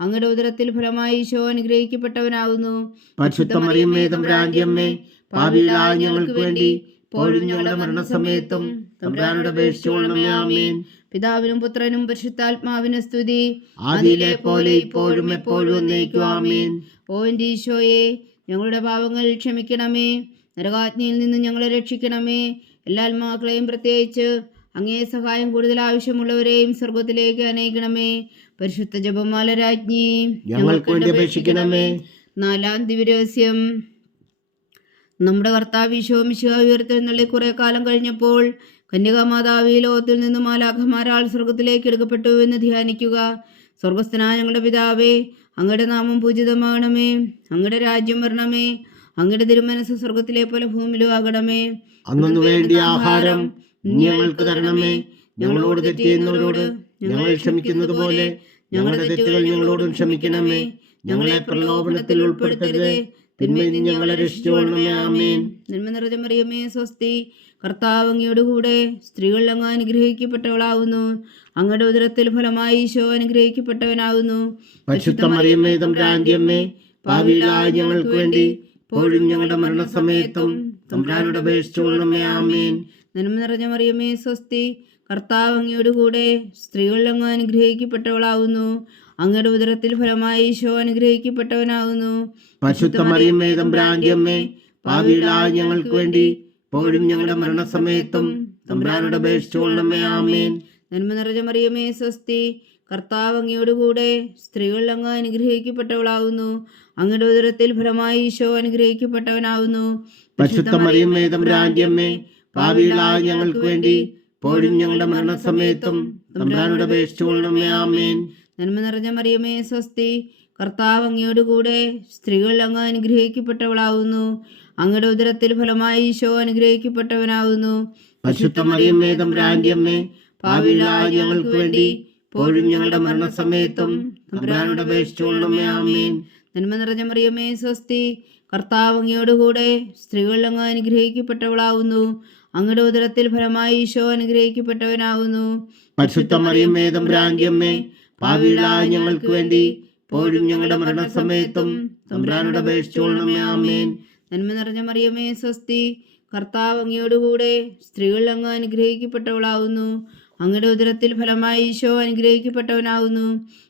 അങ്ങയുടെ ഉദരത്തിൽ ഫലമായി ഈശോ അനുഗ്രഹിക്കപ്പെട്ടവനാകുന്നു. പരിശുദ്ധ മറിയമേ തമ്പുരാന്റെ അമ്മേ, പാപികളായ ഞങ്ങൾക്ക് വേണ്ടി ഇപ്പോഴും ഞങ്ങളുടെ മരണസമയത്തും തമ്പുരാനോട് അപേക്ഷിച്ചുകൊള്ളണമേ. ആമേൻ. പിതാവിനും പുത്രനും പരിശുദ്ധാത്മാവിനും സ്തുതി, ആദിയിലെ പോലെ ഇപ്പോഴും എപ്പോഴും എന്നേക്കും. ആമേൻ. ഓ എൻ്റെ ഈശോയെ, ഞങ്ങളുടെ പാപങ്ങൾ ക്ഷമിക്കണമേ, നരകാജ്ഞയിൽ നിന്ന് ഞങ്ങളെ രക്ഷിക്കണമേ. എല്ലാ ആത്മാക്കളെയും പ്രത്യേകിച്ച് അങ്ങേ സഹായം കൂടുതൽ ആവശ്യമുള്ളവരെയും സ്വർഗത്തിലേക്ക് അനയിക്കണമേ. പരിശുദ്ധ ജപമാല രാജ്ഞി, ഞങ്ങൾക്ക് വേണ്ടി അപേക്ഷിക്കണമേ. 4-ാം ദിവ്യരഹസ്യം. നമ്മുടെ കർത്താവ് ഈശോ മിശിഹാ ഉയർത്തെഴുന്നള്ളി കുറെ കാലം കഴിഞ്ഞപ്പോൾ കന്യകാമാതാവ് ഈ ലോകത്തിൽ നിന്നും മാലാഖമാരാൽ സ്വർഗത്തിലേക്ക് എടുക്കപ്പെട്ടു എന്ന് ധ്യാനിക്കുക. സ്വർഗസ്ഥനായ ഞങ്ങളുടെ പിതാവേ, അങ്ങയുടെ നാമം പൂജിതമാകണമേ. അങ്ങയുടെ രാജ്യം വരണമേ. അങ്ങയുടെ തിരുമനസ് സ്വർഗത്തിലെ പോലെ ഭൂമിയിലും ആകണമേ. അന്നു വേണ്ടിയ ആഹാരം ഞങ്ങൾക്ക് തരണമേ. ഞങ്ങളോട് തെറ്റ് ചെയ്യുന്നവരോട് ഞങ്ങൾ ക്ഷമിക്കുന്നത് പോലെ ഞങ്ങളുടെ തെറ്റുകൾ ഞങ്ങളോടും ക്ഷമിക്കണമേ. ഞങ്ങളെ പ്രലോഭനത്തിൽ ഉൾപ്പെടുത്തരുതേ, തിന്മയിൽ നിന്ന് ഞങ്ങളെ രക്ഷിച്ചുകൊള്ളണമേ. ആമേൻ. നന്മ നിറഞ്ഞ മറിയമേ, സ്വസ്തി. കർത്താവ് അങ്ങയോടുകൂടെ സ്ത്രീകൾ അങ്ങ് അനുഗ്രഹിക്കപ്പെട്ടവളാവുന്നു. അങ്ങയുടെ ഉദരത്തിൽ ഫലമായി ഈശോ അനുഗ്രഹിക്കപ്പെട്ടവനാവുന്നു. പരിശുദ്ധ മറിയമേ, തമ്പുരാന്റെ അമ്മേ, പാപികളായ ഞങ്ങൾക്ക് വേണ്ടി ഇപ്പോഴും ഞങ്ങളുടെ മരണസമയത്തും തമ്പുരാനോട് അപേക്ഷിച്ചുകൊള്ളണമേ. ആമേൻ. നന്മ നിറഞ്ഞ മറിയമേ, സ്വസ്തി. കർത്താവ് അങ്ങയോടുകൂടെ സ്ത്രീകൾ അങ്ങ് അനുഗ്രഹിക്കപ്പെട്ടവളാവുന്നു. അങ്ങയുടെ ഉദരത്തിൽ ഫലമായി ഈശോ അനുഗ്രഹിക്കപ്പെട്ടവനാവുന്നു. പരിശുദ്ധ മറിയമേ, തമ്പുരാന്റെ അമ്മേ, പാപികളായ ഞങ്ങൾക്ക് വേണ്ടി ഇപ്പോഴും ഞങ്ങളുടെ മരണസമയത്തും തമ്പുരാനോട് അപേക്ഷിച്ചുകൊള്ളണമേ. ആമേൻ. നന്മ നിറഞ്ഞ മറിയമേ, സ്വസ്തി. കർത്താവ് അങ്ങയോടുകൂടെ സ്ത്രീകൾ അങ്ങ് അനുഗ്രഹിക്കപ്പെട്ടവളാവുന്നു. അങ്ങയുടെ ഉദരത്തിൽ ഫലമായി ഈശോ അനുഗ്രഹിക്കപ്പെട്ടവനാവുന്നു. പരിശുദ്ധ മറിയമേ, തമ്പുരാന്റെ അമ്മേ, പാപികളായ ഞങ്ങൾക്ക് വേണ്ടി ഇപ്പോഴും ഞങ്ങളുടെ മരണസമയത്തും തമ്പുരാനോട് അപേക്ഷിച്ചുകൊള്ളണമേ. ആമേൻ. നന്മ നിറഞ്ഞ മറിയമേ, സ്വസ്തി. കർത്താവ് അങ്ങയോടുകൂടെ സ്ത്രീകൾ അങ്ങ് അനുഗ്രഹിക്കപ്പെട്ടവളാവുന്നു. അങ്ങയുടെ ഉദരത്തിൽ ഫലമായി ഈശോ അനുഗ്രഹിക്കപ്പെട്ടവനാവുന്നു. പരിശുദ്ധ മറിയമേ, തമ്പുരാന്റെ അമ്മേ, പാപികളായ ഞങ്ങൾക്ക് വേണ്ടി ഇപ്പോഴും ഞങ്ങളുടെ മരണസമയത്തും തമ്പുരാനോട് അപേക്ഷിച്ചുകൊള്ളണമേ. ആമേൻ. നന്മ നിറഞ്ഞ മറിയമേ, സ്വസ്തി. കർത്താവ് അങ്ങയോടുകൂടെ സ്ത്രീകൾ അങ്ങ് അനുഗ്രഹിക്കപ്പെട്ടവളാവുന്നു. അങ്ങയുടെ ഉദരത്തിൽ ഫലമായി ഈശോ അനുഗ്രഹിക്കപ്പെട്ടവനാവുന്നു. പരിശുദ്ധ മറിയമേ, തമ്പുരാന്റെ അമ്മേ, പാപികളായ ഞങ്ങൾക്ക് വേണ്ടി ഇപ്പോഴും ഞങ്ങളുടെ മരണസമയത്തും തമ്പുരാനോട് അപേക്ഷിച്ചുകൊള്ളണമേ. ആമേൻ. നന്മ നിറഞ്ഞ മറിയമേ, സ്വസ്തി. കർത്താവ് അങ്ങയോടുകൂടെ സ്ത്രീകൾ അങ്ങ് അനുഗ്രഹിക്കപ്പെട്ടവളാവുന്നു. അങ്ങയുടെ ഉദരത്തിൽ ഫലമായി ഈശോ അനുഗ്രഹിക്കപ്പെട്ടവനാവുന്നു.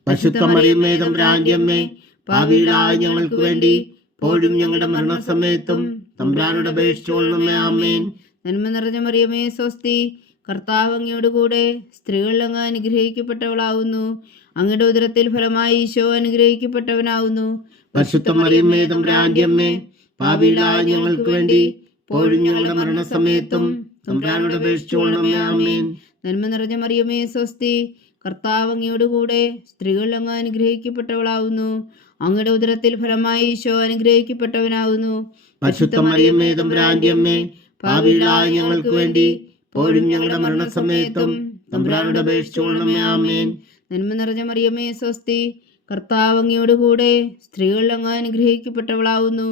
പരിശുദ്ധ മറിയമേ, തമ്പുരാന്റെ അമ്മേ, പാപികളായ ഞങ്ങൾക്ക് വേണ്ടി ഇപ്പോഴും ഞങ്ങളുടെ മരണസമയത്തും തമ്പുരാനോട് അപേക്ഷിച്ചുകൊള്ളണമേ. ആമേൻ. നന്മ നിറഞ്ഞ മറിയമേ, സ്വസ്തി. കർത്താവ് അങ്ങയോടുകൂടെ സ്ത്രീകൾ അങ്ങ് അനുഗ്രഹിക്കപ്പെട്ടവളാവുന്നു. അങ്ങയുടെ ഉദരത്തിൽ ഫലമായി ഈശോ അനുഗ്രഹിക്കപ്പെട്ടവനാവുന്നു. പരിശുദ്ധ മറിയമേ, തമ്പുരാന്റെ അമ്മേ, പാപികളായ ഞങ്ങൾക്ക് വേണ്ടി ഇപ്പോഴും ഞങ്ങളുടെ മരണസമയത്തും തമ്പുരാനോട് അപേക്ഷിച്ചുകൊള്ളണമേ. ആമേൻ. നന്മ നിറഞ്ഞ മറിയമേ, സ്വസ്തി. കർത്താവ് അങ്ങയോടുകൂടെ സ്ത്രീകൾ അങ്ങ് അനുഗ്രഹിക്കപ്പെട്ടവളാവുന്നു. അങ്ങയുടെ ഉദരത്തിൽ ഫലമായി ഈശോ അനുഗ്രഹിക്കപ്പെട്ടവനാവുന്നു. പരിശുദ്ധ മറിയമേ, തമ്പുരാന്റെ അമ്മേ, പാപികളായ ഞങ്ങൾക്ക് വേണ്ടി ഇപ്പോഴും ഞങ്ങളുടെ മരണസമയത്തും തമ്പുരാനോട് അപേക്ഷിച്ചുകൊള്ളണമേ. ആമേൻ. നന്മ നിറഞ്ഞ മറിയമേ, സ്വസ്തി. കർത്താവ് അങ്ങയോടുകൂടെ സ്ത്രീകൾ അങ്ങ് അനുഗ്രഹിക്കപ്പെട്ടവളാവുന്നു.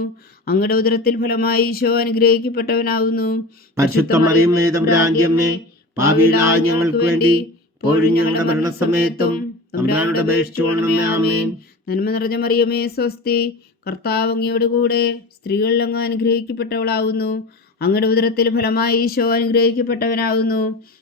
അങ്ങയുടെ ഉദരത്തിൽ ഫലമായി ഈശോ അനുഗ്രഹിക്കപ്പെട്ടവനാവുന്നു. പരിശുദ്ധ മറിയമേ, തമ്പുരാന്റെ അമ്മേ, പാപികളായ ഞങ്ങൾക്ക് വേണ്ടി ഇപ്പോഴും ഞങ്ങളുടെ മരണസമയത്തും തമ്പുരാനോട് അപേക്ഷിച്ചുകൊള്ളണമേ. ആമേൻ. നന്മ നിറഞ്ഞ മറിയമേ, സ്വസ്തി. കർത്താവ് അങ്ങയോടുകൂടെ സ്ത്രീകൾ അങ്ങ് അനുഗ്രഹിക്കപ്പെട്ടവളാവുന്നു. അങ്ങയുടെ ഉദരത്തിൽ ഫലമായി ഈശോ അനുഗ്രഹിക്കപ്പെട്ടവനാവുന്നു.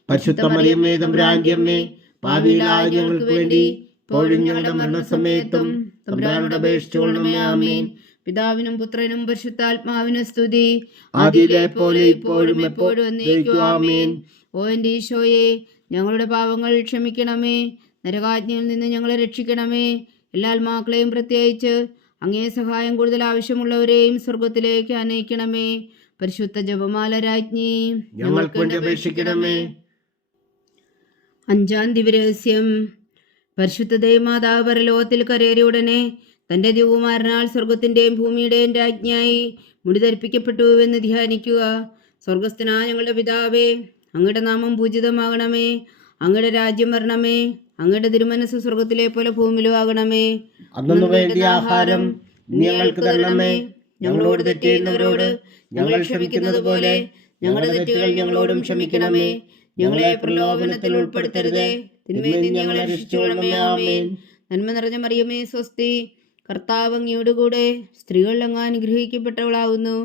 പരിശുദ്ധ മറിയമേ, തമ്പുരാന്റെ അമ്മേ, പാപികളായ ഞങ്ങൾക്ക് വേണ്ടി ഇപ്പോഴും ഞങ്ങളുടെ മരണസമയത്തും തമ്പുരാനോട് അപേക്ഷിച്ചുകൊള്ളണമേ. ആമേൻ. പിതാവിനും പുത്രനും പരിശുദ്ധാത്മാവിനും സ്തുതി. ആദിയിലെ പോലെ ഇപ്പോഴും എപ്പോഴും എന്നേക്കും. ആമേൻ. ഓ എൻ്റെ ഈശോയെ, ഞങ്ങളുടെ പാപങ്ങൾ ക്ഷമിക്കണമേ. നരകാജ്ഞയിൽ നിന്ന് ഞങ്ങളെ രക്ഷിക്കണമേ. എല്ലാ ആത്മാക്കളെയും പ്രത്യേകിച്ച് അങ്ങേ സഹായം കൂടുതൽ ആവശ്യമുള്ളവരെയും സ്വർഗത്തിലേക്ക് അനയിക്കണമേ. പരിശുദ്ധ ജപമാല രാജ്ഞി, ഞങ്ങൾക്ക് വേണ്ടി അപേക്ഷിക്കണമേ. 5-ാം ദിവ്യരഹസ്യം. പരിശുദ്ധ ദൈവമാതാവ് പരലോകത്തിൽ കരേറിയ ഉടനെ തൻ്റെ ദിവകുമാരനാൽ സ്വർഗത്തിൻ്റെയും ഭൂമിയുടെയും രാജ്ഞിയായി മുടിധരിപ്പിക്കപ്പെട്ടുവെന്ന് ധ്യാനിക്കുക. സ്വർഗസ്ഥനായ ഞങ്ങളുടെ പിതാവേ, അങ്ങയുടെ നാമം പൂജിതമാകണമേ. അങ്ങയുടെ രാജ്യം വരണമേ. അങ്ങയുടെ തിരുമനസ് സ്വർഗത്തിലെ പോലെ ഭൂമിയിലും ആകണമേ. അന്നു വേണ്ടിയ ആഹാരം ഞങ്ങൾക്ക് തരണമേ. ഞങ്ങളോട് തെറ്റ് ചെയ്യുന്നവരോട് ഞങ്ങൾ ക്ഷമിക്കുന്നത് പോലെ ഞങ്ങളുടെ തെറ്റുകൾ ഞങ്ങളോടും ക്ഷമിക്കണമേ. ഞങ്ങളെ പ്രലോഭനത്തിൽ ഉൾപ്പെടുത്തരുതേ, തിന്മയിൽ നിന്ന് ഞങ്ങളെ രക്ഷിച്ചുകൊള്ളണമേ. ആമേൻ. നന്മ നിറഞ്ഞ മറിയമേ, സ്വസ്തി. കർത്താവ് അങ്ങയോടുകൂടെ സ്ത്രീകൾ അങ്ങ് അനുഗ്രഹിക്കപ്പെട്ടവളാവുന്നു.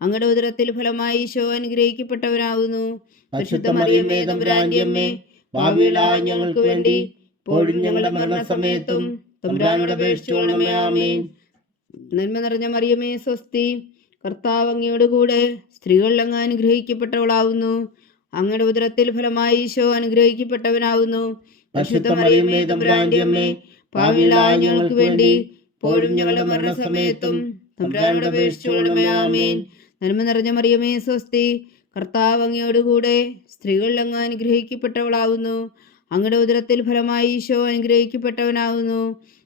അങ്ങയുടെ ഉദരത്തിൽ ഫലമായി ഈശോ അനുഗ്രഹിക്കപ്പെട്ടവനാവുന്നു. പരിശുദ്ധ മറിയമേ, തമ്പുരാന്റെ അമ്മേ, പാപികളായ ഞങ്ങൾക്ക് വേണ്ടി ഇപ്പോഴും ഞങ്ങളുടെ മരണസമയത്തും തമ്പുരാനോട് അപേക്ഷിച്ചുകൊള്ളണമേ. ആമേൻ. നന്മ നിറഞ്ഞ മറിയമേ, സ്വസ്തി. കർത്താവ് അങ്ങയോടുകൂടെ സ്ത്രീകൾ അങ്ങ് അനുഗ്രഹിക്കപ്പെട്ടവളാവുന്നു. അങ്ങയുടെ ഉദരത്തിൽ ഫലമായി ഈശോ അനുഗ്രഹിക്കപ്പെട്ടവനാകുന്നു. പരിശുദ്ധ മറിയമേ തമ്പുരാന്റെ അമ്മേ, പാപികളായ ഞങ്ങൾക്ക് വേണ്ടി ഇപ്പോഴും ഞങ്ങളുടെ മരണസമയത്തും തമ്പുരാനോട് അപേക്ഷിച്ചുകൊള്ളണമേ. ആമേൻ. നന്മ നിറഞ്ഞ മറിയമേ സ്വസ്തി, കർത്താവ് അങ്ങയോടുകൂടെ സ്ത്രീകളിൽ അങ്ങ് അനുഗ്രഹിക്കപ്പെട്ടവളാകുന്നു. അങ്ങയുടെ ഉദരത്തിൽ ഫലമായി ഈശോ അനുഗ്രഹിക്കപ്പെട്ടവനാകുന്നു.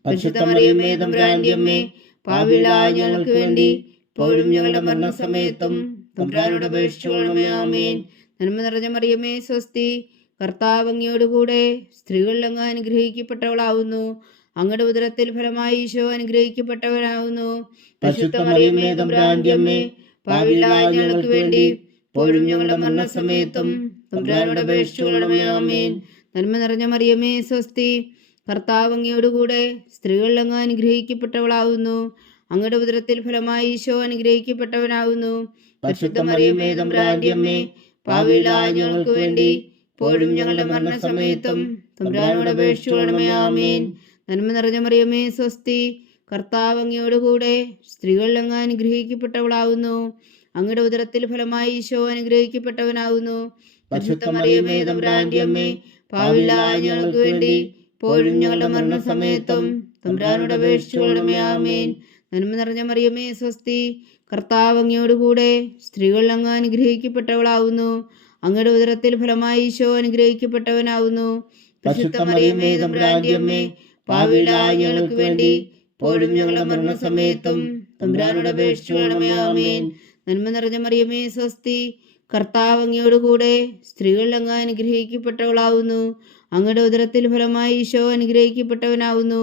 പരിശുദ്ധ മറിയമേ തമ്പുരാന്റെ അമ്മേ, പാപികളായ ഞങ്ങൾക്ക് വേണ്ടി ഇപ്പോഴും ഞങ്ങളുടെ മരണസമയത്തും തമ്പുരാനോട് അപേക്ഷിച്ചുകൊള്ളണമേ. ആമേൻ. നന്മ നിറഞ്ഞ മറിയമേ സ്വസ്തി, കർത്താവ് അങ്ങയോടുകൂടെ സ്ത്രീകളിൽ അങ്ങ് അനുഗ്രഹിക്കപ്പെട്ടവളാകുന്നു. അങ്ങയുടെ ഉദരത്തിൽ ഫലമായി ഈശോ അനുഗ്രഹിക്കപ്പെട്ടവനാകുന്നു. പരിശുദ്ധ മറിയമേ തമ്പുരാന്റെ അമ്മേ, പാപികളായ ഞങ്ങൾക്ക് വേണ്ടി ഇപ്പോഴും ഞങ്ങളുടെ മരണസമയത്തും തമ്പുരാനോട് അപേക്ഷിച്ചുകൊള്ളണമേ. ആമേൻ. നന്മ നിറഞ്ഞ മറിയമേ സ്വസ്തി, കർത്താവ് അങ്ങയോടുകൂടെ സ്ത്രീകളിൽ അങ്ങ് അനുഗ്രഹിക്കപ്പെട്ടവളാകുന്നു. അങ്ങയുടെ ഉദരത്തിൽ ഫലമായി ഈശോ അനുഗ്രഹിക്കപ്പെട്ടവനാകുന്നു. പരിശുദ്ധ മറിയമേ തമ്പുരാന്റെ അമ്മേ, പാപികളായ ഞങ്ങൾക്ക് വേണ്ടി ഇപ്പോഴും ഞങ്ങളുടെ മരണസമയത്തും തമ്പുരാനോട് അപേക്ഷിച്ചുകൊള്ളണമേ. ആമേൻ. നന്മ നിറഞ്ഞ മറിയമേ സ്വസ്തി, കർത്താവ് അങ്ങയോടുകൂടെ സ്ത്രീകളിൽ അങ്ങ് അനുഗ്രഹിക്കപ്പെട്ടവളാകുന്നു. അങ്ങയുടെ ഉദരത്തിൽ ഫലമായി ഈശോ അനുഗ്രഹിക്കപ്പെട്ടവനാകുന്നു. പരിശുദ്ധ മറിയമേ തമ്പുരാന്റെ അമ്മേ, പാപികളായ ഞങ്ങൾക്ക് വേണ്ടി ഇപ്പോഴും ഞങ്ങളുടെ മരണസമയത്തും തമ്പുരാനോട് അപേക്ഷിച്ചുകൊള്ളണമേ. ആമേൻ. നന്മ നിറഞ്ഞ മറിയമേ സ്വസ്തി, കർത്താവ് അങ്ങയോടുകൂടെ സ്ത്രീകളിൽ അങ്ങ് അനുഗ്രഹിക്കപ്പെട്ടവളാകുന്നു. അങ്ങയുടെ ഉദരത്തിൽ ഫലമായി ഈശോ അനുഗ്രഹിക്കപ്പെട്ടവനാകുന്നു. പരിശുദ്ധ മറിയമേ തമ്പുരാന്റെ അമ്മേ, പാപികളായ ഞങ്ങൾക്ക് വേണ്ടി ഇപ്പോഴും ഞങ്ങളുടെ മരണസമയത്തും തമ്പുരാനോട് അപേക്ഷിച്ചുകൊള്ളണമേ. ആമേൻ. നന്മ നിറഞ്ഞ മറിയമേ സ്വസ്തി, കർത്താവ് അങ്ങയോടുകൂടെ സ്ത്രീകളിൽ അങ്ങ് അനുഗ്രഹിക്കപ്പെട്ടവളാകുന്നു. അങ്ങയുടെ ഉദരത്തിൽ ഫലമായി ഈശോ അനുഗ്രഹിക്കപ്പെട്ടവനാകുന്നു.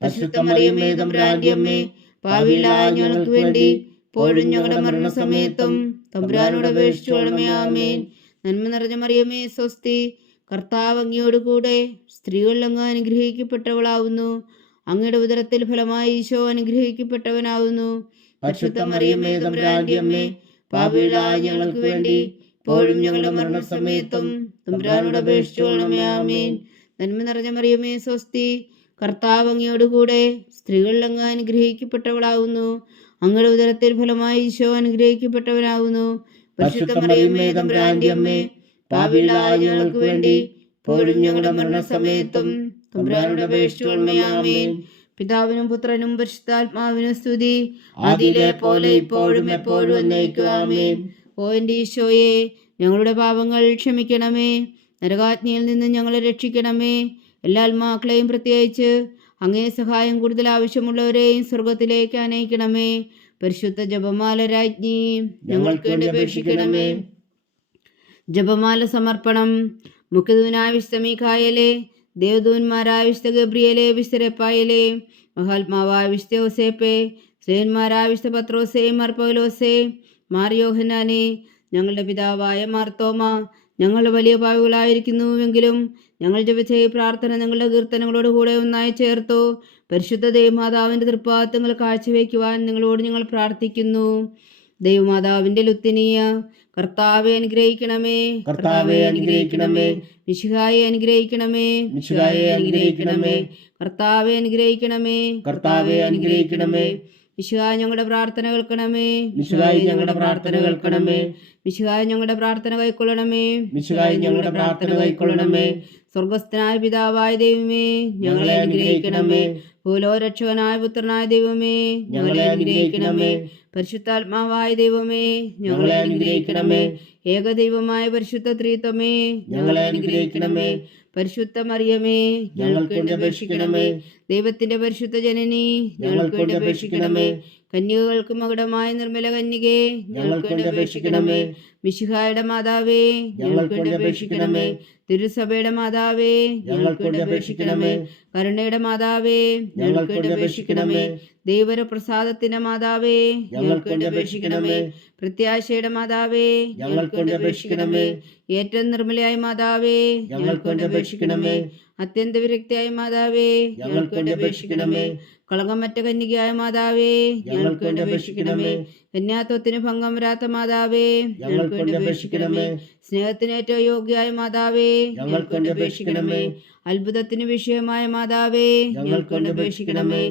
പരിശുദ്ധ മറിയമേ തമ്പുരാന്റെ അമ്മേ, പാപികളായ ഞങ്ങൾക്ക് വേണ്ടി ഇപ്പോഴും ഞങ്ങളുടെ മരണസമയത്തും തമ്പുരാനോട് അപേക്ഷിച്ചുകൊള്ളണമേ. ആമേൻ. നന്മ നിറഞ്ഞ മറിയമേ സ്വസ്തി, കർത്താവ് അങ്ങയോടുകൂടെ സ്ത്രീകളിൽ അങ്ങ് അനുഗ്രഹിക്കപ്പെട്ടവളാകുന്നു. അങ്ങയുടെ ഉദരത്തിൽ ഫലമായി ഈശോ അനുഗ്രഹിക്കപ്പെട്ടവനാകുന്നു. പരിശുദ്ധ മറിയമേ തമ്പുരാന്റെ അമ്മേ, പാപികളായ ഞങ്ങൾക്ക് വേണ്ടി ഇപ്പോഴും ഞങ്ങളുടെ മരണസമയത്തും തമ്പുരാനോട് അപേക്ഷിച്ചുകൊള്ളണമേ. ആമേൻ. നന്മ നിറഞ്ഞ മറിയമേ സ്വസ്തി, കർത്താവ് അങ്ങയോടുകൂടെ സ്ത്രീകളിൽ അങ്ങ് അനുഗ്രഹിക്കപ്പെട്ടവളാകുന്നു. അങ്ങയുടെ ഉദരത്തിൽ ഫലമായി ഈശോ അനുഗ്രഹിക്കപ്പെട്ടവനാകുന്നു. പരിശുദ്ധ മറിയമേ തമ്പുരാന്റെ അമ്മേ, പാപികളായ ഞങ്ങൾക്ക് വേണ്ടി ഇപ്പോഴും ഞങ്ങളുടെ മരണസമയത്തും തമ്പുരാനോട് അപേക്ഷിച്ചുകൊള്ളണമേ. ആമേൻ. പിതാവിനും പുത്രനും പരിശുദ്ധാത്മാവിനും സ്തുതി, ആദിയിലെ പോലെ ഇപ്പോഴും എപ്പോഴും എന്നേക്കും. ആമേൻ. ഓ എൻ്റെ ഈശോയെ, ഞങ്ങളുടെ പാപങ്ങൾ ക്ഷമിക്കണമേ. നരകാജ്ഞയിൽ നിന്ന് ഞങ്ങളെ രക്ഷിക്കണമേ. എല്ലാ ആത്മാക്കളെയും പ്രത്യേകിച്ച് അങ്ങേ സഹായം കൂടുതൽ ആവശ്യമുള്ളവരെയും സ്വർഗത്തിലേക്ക് അനയിക്കണമേ. പരിശുദ്ധ ജപമാല രാജ്ഞി, ഞങ്ങൾക്ക് വേണ്ടി അപേക്ഷിക്കണമേ. ജപമാല സമർപ്പണം. മുഖ്യദൂനായ വിശുദ്ധ മീഖായേലേ, ദേവദൂന്മാരായ വിശുദ്ധ ഗബ്രിയേലേ, വിശുദ്ധ റഫായേലേ, മഹാത്മാവായ വിശുദ്ധ യോസേപ്പേ, ശ്രേയന്മാരായ വിശുദ്ധ പത്രോസേ, മാർ പൗലോസേ, മാർ യോഹന്നാനേ, ഞങ്ങളുടെ പിതാവായ മാർത്തോമ, ഞങ്ങൾ വലിയ പാപികളായിരിക്കുന്നുവെങ്കിലും ഞങ്ങൾ ജപിച്ച ഈ പ്രാർത്ഥന ഞങ്ങളുടെ കീർത്തനങ്ങളോട് കൂടെ ഒന്നായി ചേർത്തു പരിശുദ്ധ ദൈവമാതാവിൻ്റെ തൃപ്പാദങ്ങൾ കാഴ്ചവെക്കുവാൻ നിങ്ങളോട് ഞങ്ങൾ പ്രാർത്ഥിക്കുന്നു. ദൈവമാതാവിൻ്റെ ലുത്തിനിയ, കർത്താവെ അനുഗ്രഹിക്കണമേ. കർത്താവെ അനുഗ്രഹിക്കണമേ. മിശിഹായെ അനുഗ്രഹിക്കണമേ. മിശിഹായെ അനുഗ്രഹിക്കണമേ. കർത്താവെ അനുഗ്രഹിക്കണമേ. കർത്താവെ അനുഗ്രഹിക്കണമേ. മിശിഹായ ഞങ്ങളുടെ പ്രാർത്ഥന കേൾക്കണമേ. മിശിഹായി ഞങ്ങളുടെ പ്രാർത്ഥന കേൾക്കണമേ. മിശിഹായ ഞങ്ങളുടെ പ്രാർത്ഥന കൈക്കൊള്ളണമേ. മിശിഹായി ഞങ്ങളുടെ പ്രാർത്ഥന കൈക്കൊള്ളണമേ. സ്വർഗസ്ഥനായ പിതാവായ ദൈവമേ, ഞങ്ങളെ അനുഗ്രഹിക്കണമേ. ഭൂലോകരക്ഷകനായ പുത്രനായ ദൈവമേ, ഞങ്ങളെ അനുഗ്രഹിക്കണമേ. പരിശുദ്ധാത്മാവായ ദൈവമേ, ഞങ്ങളെ അനുഗ്രഹിക്കണമേ. ഏകദൈവമായ പരിശുദ്ധ ത്രിത്വമേ, ഞങ്ങളെ അനുഗ്രഹിക്കണമേ. പരിശുദ്ധ മറിയമേ, ഞങ്ങൾക്ക് വേണ്ടി അപേക്ഷിക്കണമേ. ദൈവത്തിന്റെ പരിശുദ്ധ ജനനി, ഞങ്ങൾക്ക് വേണ്ടി അപേക്ഷിക്കണമേ. കന്യകൾക്ക് മകുടമായ നിർമ്മല കന്യകേ, ഞങ്ങൾക്ക് വേണ്ടി അപേക്ഷിക്കണമേ. മിശിഹായുടെ മാതാവേ, ഞങ്ങൾക്ക് വേണ്ടി അപേക്ഷിക്കണമേ. തിരുസഭയുടെ മാതാവേ, ഞങ്ങൾക്ക് വേണ്ടി അപേക്ഷിക്കണമേ. കരുണയുടെ മാതാവേ, ഞങ്ങൾക്ക് വേണ്ടി അപേക്ഷിക്കണമേ. ദൈവപ്രസാദത്തിന്റെ മാതാവേ, ഞങ്ങൾക്ക് വേണ്ടി അപേക്ഷിക്കണമേ. പ്രത്യാശയുടെ മാതാവേ, ഞങ്ങൾക്ക് വേണ്ടി അപേക്ഷിക്കണമേ. ഏറ്റവും നിർമ്മലയായ മാതാവേ, ഞങ്ങൾക്ക് വേണ്ടി അപേക്ഷിക്കണമേ. അത്യന്ത വിരക്തിയായ മാതാവേ, ഞങ്ങൾക്ക് വേണ്ടി അപേക്ഷിക്കണമേ. കളങ്കമറ്റ കന്യകയായ മാതാവേ, ഞങ്ങൾക്ക് വേണ്ടി അപേക്ഷിക്കണമേ. കന്യാത്വത്തിന് ഭംഗം വരാത്ത മാതാവേ, ഞങ്ങൾക്ക് വേണ്ടി അപേക്ഷിക്കണമേ. സ്നേഹത്തിന് ഏറ്റവും യോഗ്യയായ മാതാവേ, ഞങ്ങൾക്ക് വേണ്ടി അപേക്ഷിക്കണമേ. അത്ഭുതത്തിന് വിഷയമായ മാതാവേ, ഞങ്ങൾക്ക് വേണ്ടി അപേക്ഷിക്കണമേ.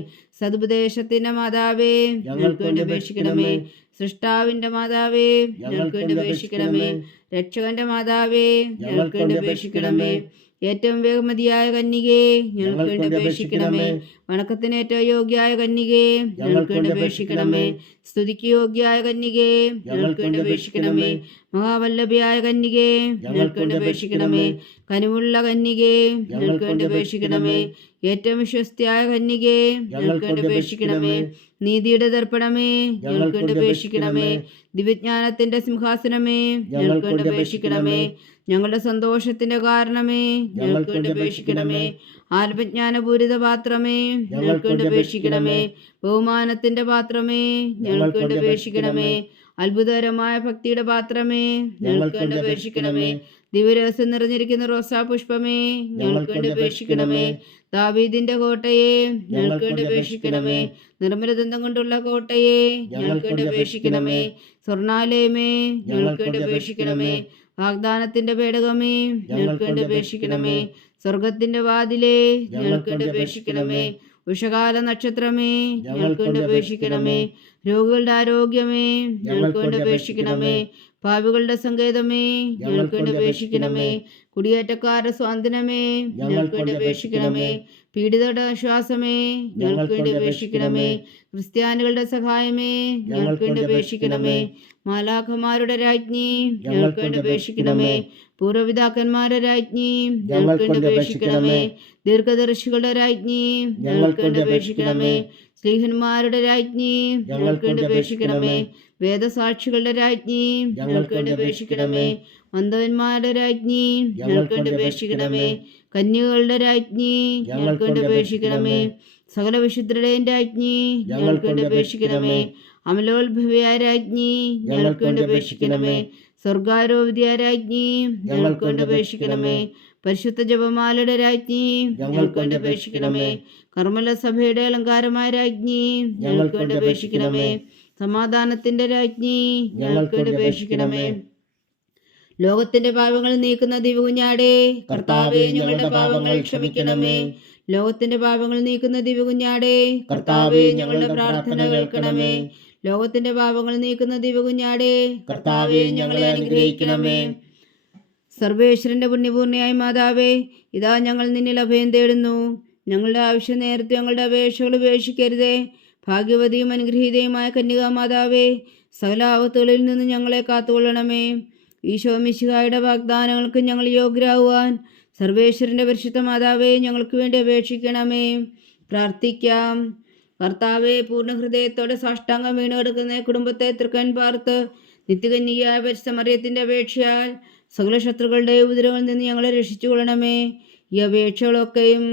സതുപദേശത്തിന്റെ മാതാവേ, ഞങ്ങൾക്ക് വേണ്ടി അപേക്ഷിക്കണമേ. സൃഷ്ടാവിന്റെ മാതാവേ, ഞങ്ങൾക്ക് വേണ്ടി അപേക്ഷിക്കണമേ. രക്ഷകന്റെ മാതാവേ, ഞങ്ങൾക്ക് വേണ്ടി അപേക്ഷിക്കണമേ. ഏറ്റവും വേഗമതിയായ കന്യകേ, ഞങ്ങൾക്ക് വേണ്ടി അപേക്ഷിക്കണമേ. വണക്കത്തിന് ഏറ്റവും യോഗ്യയായ കന്യകേ, ഞങ്ങൾക്ക് വേണ്ടി അപേക്ഷിക്കണമേ. സ്തുതിക്ക് യോഗ്യയായ കന്യകേ, ഞങ്ങൾക്ക് വേണ്ടി അപേക്ഷിക്കണമേ. മഹാവല്ലഭയായ കന്യകേ, ഞങ്ങൾക്ക് വേണ്ടി അപേക്ഷിക്കണമേ. കനിവുള്ള കന്യകേ, ഞങ്ങൾക്ക് വേണ്ടി അപേക്ഷിക്കണമേ. ഏറ്റവും വിശ്വസ്തയായ കന്യകേ, ഞങ്ങൾക്ക് വേണ്ടി അപേക്ഷിക്കണമേ. നീതിയുടെ ദർപ്പണമേ, ഞങ്ങൾക്ക് വേണ്ടി അപേക്ഷിക്കണമേ. ദിവ്യജ്ഞാനത്തിന്റെ സിംഹാസനമേ, ഞങ്ങൾക്ക് വേണ്ടി അപേക്ഷിക്കണമേ. ഞങ്ങളുടെ സന്തോഷത്തിന്റെ കാരണമേ, ഞങ്ങൾക്ക് വേണ്ടി അപേക്ഷിക്കണമേ. ആത്മജ്ഞാനപൂരിത പാത്രമേ, ഞങ്ങൾക്ക് വേണ്ടി അപേക്ഷിക്കണമേ. ബഹുമാനത്തിന്റെ പാത്രമേ, ഞങ്ങൾക്ക് വേണ്ടി അപേക്ഷിക്കണമേ. അത്ഭുതകരമായ ഭക്തിയുടെ പാത്രമേ, ഞങ്ങൾക്ക് വേണ്ടി അപേക്ഷിക്കണമേ. ദിവ്യരഹസ്യം നിറഞ്ഞിരിക്കുന്ന റോസാ പുഷ്പമേ, ഞങ്ങൾക്ക് വേണ്ടി അപേക്ഷിക്കണമേ. ദാവീദിന്റെ കോട്ടയെ, ഞങ്ങൾക്ക് വേണ്ടി അപേക്ഷിക്കണമേ. നിർമ്മലദന്തം കൊണ്ടുള്ള കോട്ടയെ, ഞങ്ങൾക്ക് വേണ്ടി അപേക്ഷിക്കണമേ. സ്വർണാലയമേ, ഞങ്ങൾക്ക് വേണ്ടി അപേക്ഷിക്കണമേ. വാഗ്ദാനത്തിന്റെ പേടകമേ, ഞങ്ങൾക്ക് വേണ്ടി അപേക്ഷിക്കണമേ. സ്വർഗത്തിന്റെ വാതിലേ, ഞങ്ങൾക്ക് വേണ്ടി അപേക്ഷിക്കണമേ. ഉഷകാല നക്ഷത്രമേ, ഞങ്ങൾക്ക് വേണ്ടി അപേക്ഷിക്കണമേ. രോഗികളുടെ ആരോഗ്യമേ, ഞങ്ങൾക്ക് വേണ്ടി അപേക്ഷിക്കണമേ. പാപികളുടെ സങ്കേതമേ, ഞങ്ങൾക്ക് വേണ്ടി അപേക്ഷിക്കണമേ. കുടിയേറ്റക്കാരുടെ സ്വാതന്ത്ര്യമേ, ഞങ്ങൾക്ക് വേണ്ടി അപേക്ഷിക്കണമേ. പീഡിതരുടെ ആശ്വാസമേ, ഞങ്ങൾക്ക് വേണ്ടി അപേക്ഷിക്കണമേ. ക്രിസ്ത്യാനികളുടെ സഹായമേ, ഞങ്ങൾക്ക് വേണ്ടി അപേക്ഷിക്കണമേ. മാലാഖമാരുടെ രാജ്ഞി, ഞങ്ങൾക്ക് വേണ്ടി അപേക്ഷിക്കണമേ. പൂർവ്വപിതാക്കന്മാരുടെ രാജ്ഞി, ഞങ്ങൾക്ക് വേണ്ടി അപേക്ഷിക്കണമേ. ദീർഘദർശികളുടെ രാജ്ഞി, ഞങ്ങൾക്ക് വേണ്ടി അപേക്ഷിക്കണമേ. സ്ലീഹന്മാരുടെ രാജ്ഞി, ഞങ്ങൾക്ക് വേണ്ടി അപേക്ഷിക്കണമേ. വേദസാക്ഷികളുടെ രാജ്ഞി, ഞങ്ങൾക്ക് വേണ്ടി അപേക്ഷിക്കണമേ. മന്ദവന്മാരുടെ രാജ്ഞി, ഞങ്ങൾക്ക് വേണ്ടി അപേക്ഷിക്കണമേ. കന്യകളുടെ രാജ്ഞി, ഞങ്ങൾക്ക് വേണ്ടി അപേക്ഷിക്കണമേ. സകല വിശുദ്ധരുടെയും രാജ്ഞി, ഞങ്ങൾക്ക് വേണ്ടി അപേക്ഷിക്കണമേ. അമലോത്ഭവയായ രാജ്ഞി, ഞങ്ങൾക്ക് വേണ്ടി അപേക്ഷിക്കണമേ. സ്വർഗാരോപിതയായ രാജ്ഞി, ഞങ്ങൾക്ക് വേണ്ടി അപേക്ഷിക്കണമേ. പരിശുദ്ധ ജപമാലയുടെ രാജ്ഞി, ഞങ്ങൾക്ക് വേണ്ടി അപേക്ഷിക്കണമേ. കർമ്മല സഭയുടെ അലങ്കാരമായ രാജ്ഞി, ഞങ്ങൾക്ക് വേണ്ടി അപേക്ഷിക്കണമേ. സമാധാനത്തിന്റെ രാജ്ഞി, ഞങ്ങൾക്ക് വേണ്ടി അപേക്ഷിക്കണമേ. ലോകത്തിന്റെ പാപങ്ങൾ നീക്കുന്ന ദിവ്യകുഞ്ഞാടേ, കർത്താവേ ഞങ്ങളുടെ പാപങ്ങൾ ക്ഷമിക്കണമേ. ലോകത്തിന്റെ പാപങ്ങൾ നീക്കുന്ന ദിവ്യകുഞ്ഞാടേ, കർത്താവേ ഞങ്ങളുടെ പ്രാർത്ഥന കേൾക്കണമേ. ലോകത്തിന്റെ പാപങ്ങൾ നീക്കുന്ന ദിവ്യകുഞ്ഞാടേ, കർത്താവേ ഞങ്ങളെ അനുഗ്രഹിക്കണമേ. സർവേശ്വരന്റെ പുണ്യപൂർണ്ണയായ മാതാവേ, ഇതാ ഞങ്ങൾ നിന്നിൽ അഭയം തേടുന്നു. ഞങ്ങളുടെ ആവശ്യ നേരത്തെ ഞങ്ങളുടെ അപേക്ഷകൾ ഉപേക്ഷിക്കരുതേ. ഭാഗ്യവതിയും അനുഗ്രഹീതയുമായ കന്യകാമാതാവേ, സകല ആപത്തുകളിൽ നിന്ന് ഞങ്ങളെ കാത്തുകൊള്ളണമേ. ഈശോ മിശിഹായുടെ വാഗ്ദാനങ്ങൾക്ക് ഞങ്ങൾ യോഗ്യരാകുവാൻ സർവേശ്വരന്റെ പരിശുദ്ധ മാതാവേ, ഞങ്ങൾക്ക് വേണ്ടി അപേക്ഷിക്കണമേ. പ്രാർത്ഥിക്കാം. കർത്താവെ, പൂർണ്ണ ഹൃദയത്തോടെ സാഷ്ടാംഗം വീണ് കിടക്കുന്ന കുടുംബത്തെ തൃക്കൺ പാർത്ത് നിത്യകന്യകയായ പരിശുദ്ധ മറിയത്തിന്റെ അപേക്ഷയാൽ സകല ശത്രുക്കളുടെ ഉപദ്രവങ്ങളിൽ നിന്ന് ഞങ്ങളെ രക്ഷിച്ചുകൊള്ളണമേ. ഈ അപേക്ഷകളൊക്കെയും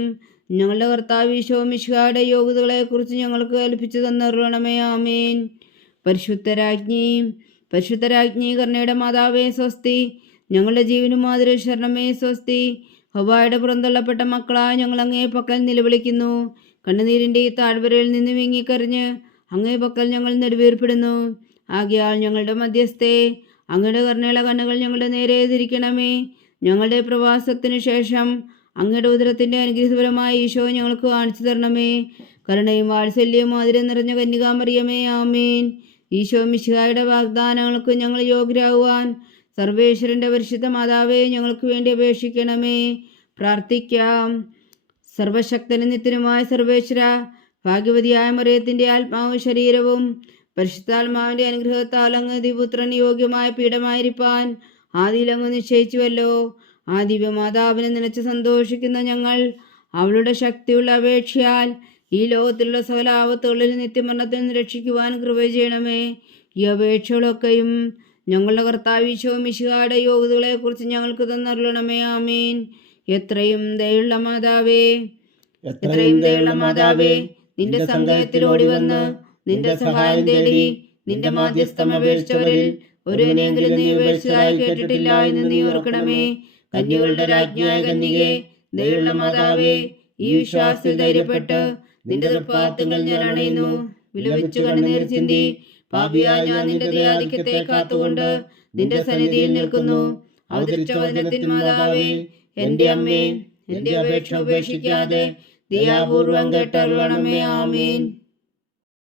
ഞങ്ങളുടെ കർത്താവ് ഈശോ മിശിഹായുടെ യോഗ്യതകളെക്കുറിച്ച് ഞങ്ങൾക്ക് കൽപ്പിച്ചു തന്നരുളണമേ. ആമേൻ. പരിശുദ്ധരാജ്ഞി കരുണയുടെ മാതാവേ സ്വസ്തി. ഞങ്ങളുടെ ജീവനും മാതൃ ശരണമേ സ്വസ്തി. ഹവ്വായുടെ പുറന്തള്ളപ്പെട്ട മക്കളായ ഞങ്ങൾ അങ്ങേ പക്കൽ നിലവിളിക്കുന്നു. കണ്ണുനീരിൻ്റെ ഈ താഴ്വരയിൽ നിന്ന് വിങ്ങിക്കറിഞ്ഞ് അങ്ങേ പക്കൽ ഞങ്ങൾ നെടുവീർപ്പെടുന്നു. ആകയാൽ ഞങ്ങളുടെ മധ്യസ്ഥേ, അങ്ങയുടെ കരുണയുള്ള കണ്ണുകൾ ഞങ്ങളുടെ നേരെ തിരിക്കണമേ. ഞങ്ങളുടെ പ്രവാസത്തിനു ശേഷം അങ്ങയുടെ ഉദരത്തിൻ്റെ അനുഗ്രഹപരമായ ഈശോ ഞങ്ങൾക്ക് കാണിച്ചു തരണമേ. കരുണയും വാത്സല്യവും ആതിരം നിറഞ്ഞ കന്യകാമറിയമേ, ആമേൻ. ഈശോ മിശിഹായുടെ വാഗ്ദാനങ്ങൾക്ക് ഞങ്ങൾ യോഗ്യരാകുവാൻ സർവേശ്വരന്റെ പരിശുദ്ധ മാതാവേ, ഞങ്ങൾക്ക് വേണ്ടി അപേക്ഷിക്കണമേ. പ്രാർത്ഥിക്കാം. സർവശക്തനും നിത്യനുമായ സർവേശ്വര, ഭാഗ്യവതിയായ മറിയത്തിൻ്റെ ആത്മാവും ശരീരവും പരിശുദ്ധാത്മാവിൻ്റെ അനുഗ്രഹത്താൽ അങ്ങ് ദിപുത്രൻ യോഗ്യമായ പീഠമായിരിക്കാൻ ആദിയിൽ അങ്ങ് നിശ്ചയിച്ചുവല്ലോ. ആ ദിവ്യമാതാവിനെ നിലച്ച് സന്തോഷിക്കുന്ന ഞങ്ങൾ അവളുടെ ശക്തിയുള്ള അപേക്ഷയാൽ ഈ ലോകത്തിലുള്ള സകല ആപത്തുകളിൽ നിത്യമരണത്തിൽ നിന്ന് രക്ഷിക്കുവാൻ കൃപ ചെയ്യണമേ. ഈ അപേക്ഷകളൊക്കെയും ഞങ്ങളുടെ കർത്താവ് ഈശോ മിശിഹായുടെ യോഗ്യതകളെക്കുറിച്ച് ഞങ്ങൾക്ക് തന്നരുളണമേ. ആമീൻ. എത്രയും ദയുള്ള മാതാവേ, നിന്റെ സങ്കേതത്തിൽ ഓടി വന്ന് നിന്റെ സഹായം തേടി നിന്റെ മാധ്യസ്ഥം അപേക്ഷിച്ചവരിൽ ഒരുവനെങ്കിലും നീ ഉപേക്ഷിച്ചതായി കേട്ടിട്ടില്ല എന്ന് നീ ഓർക്കണമേ. കന്യകളുടെ രാജ്ഞിയായ കന്യകേ, ദയുള്ള മാതാവേ, ഈ വിശ്വാസത്തിൽ ധൈര്യപ്പെട്ട് നിന്റെ തൃപ്പാദങ്ങൾ ഞാൻ അണയുന്നു. വിലപിച്ചു കണ്ണുനീർ ചിന്തി പാപിയായ ഞാൻ നിന്റെ ദയാധിക്യത്തെ കാത്തുകൊണ്ട് നിന്റെ സന്നിധിയിൽ നിൽക്കുന്നു. അവതരിച്ച വചനത്തിൻ മാതാവേ, എന്റെ അമ്മേ, എന്റെ അപേക്ഷ ഉപേക്ഷിക്കാതെ ദയാപൂർവം കേട്ടരുളണമേ. ആമേൻ.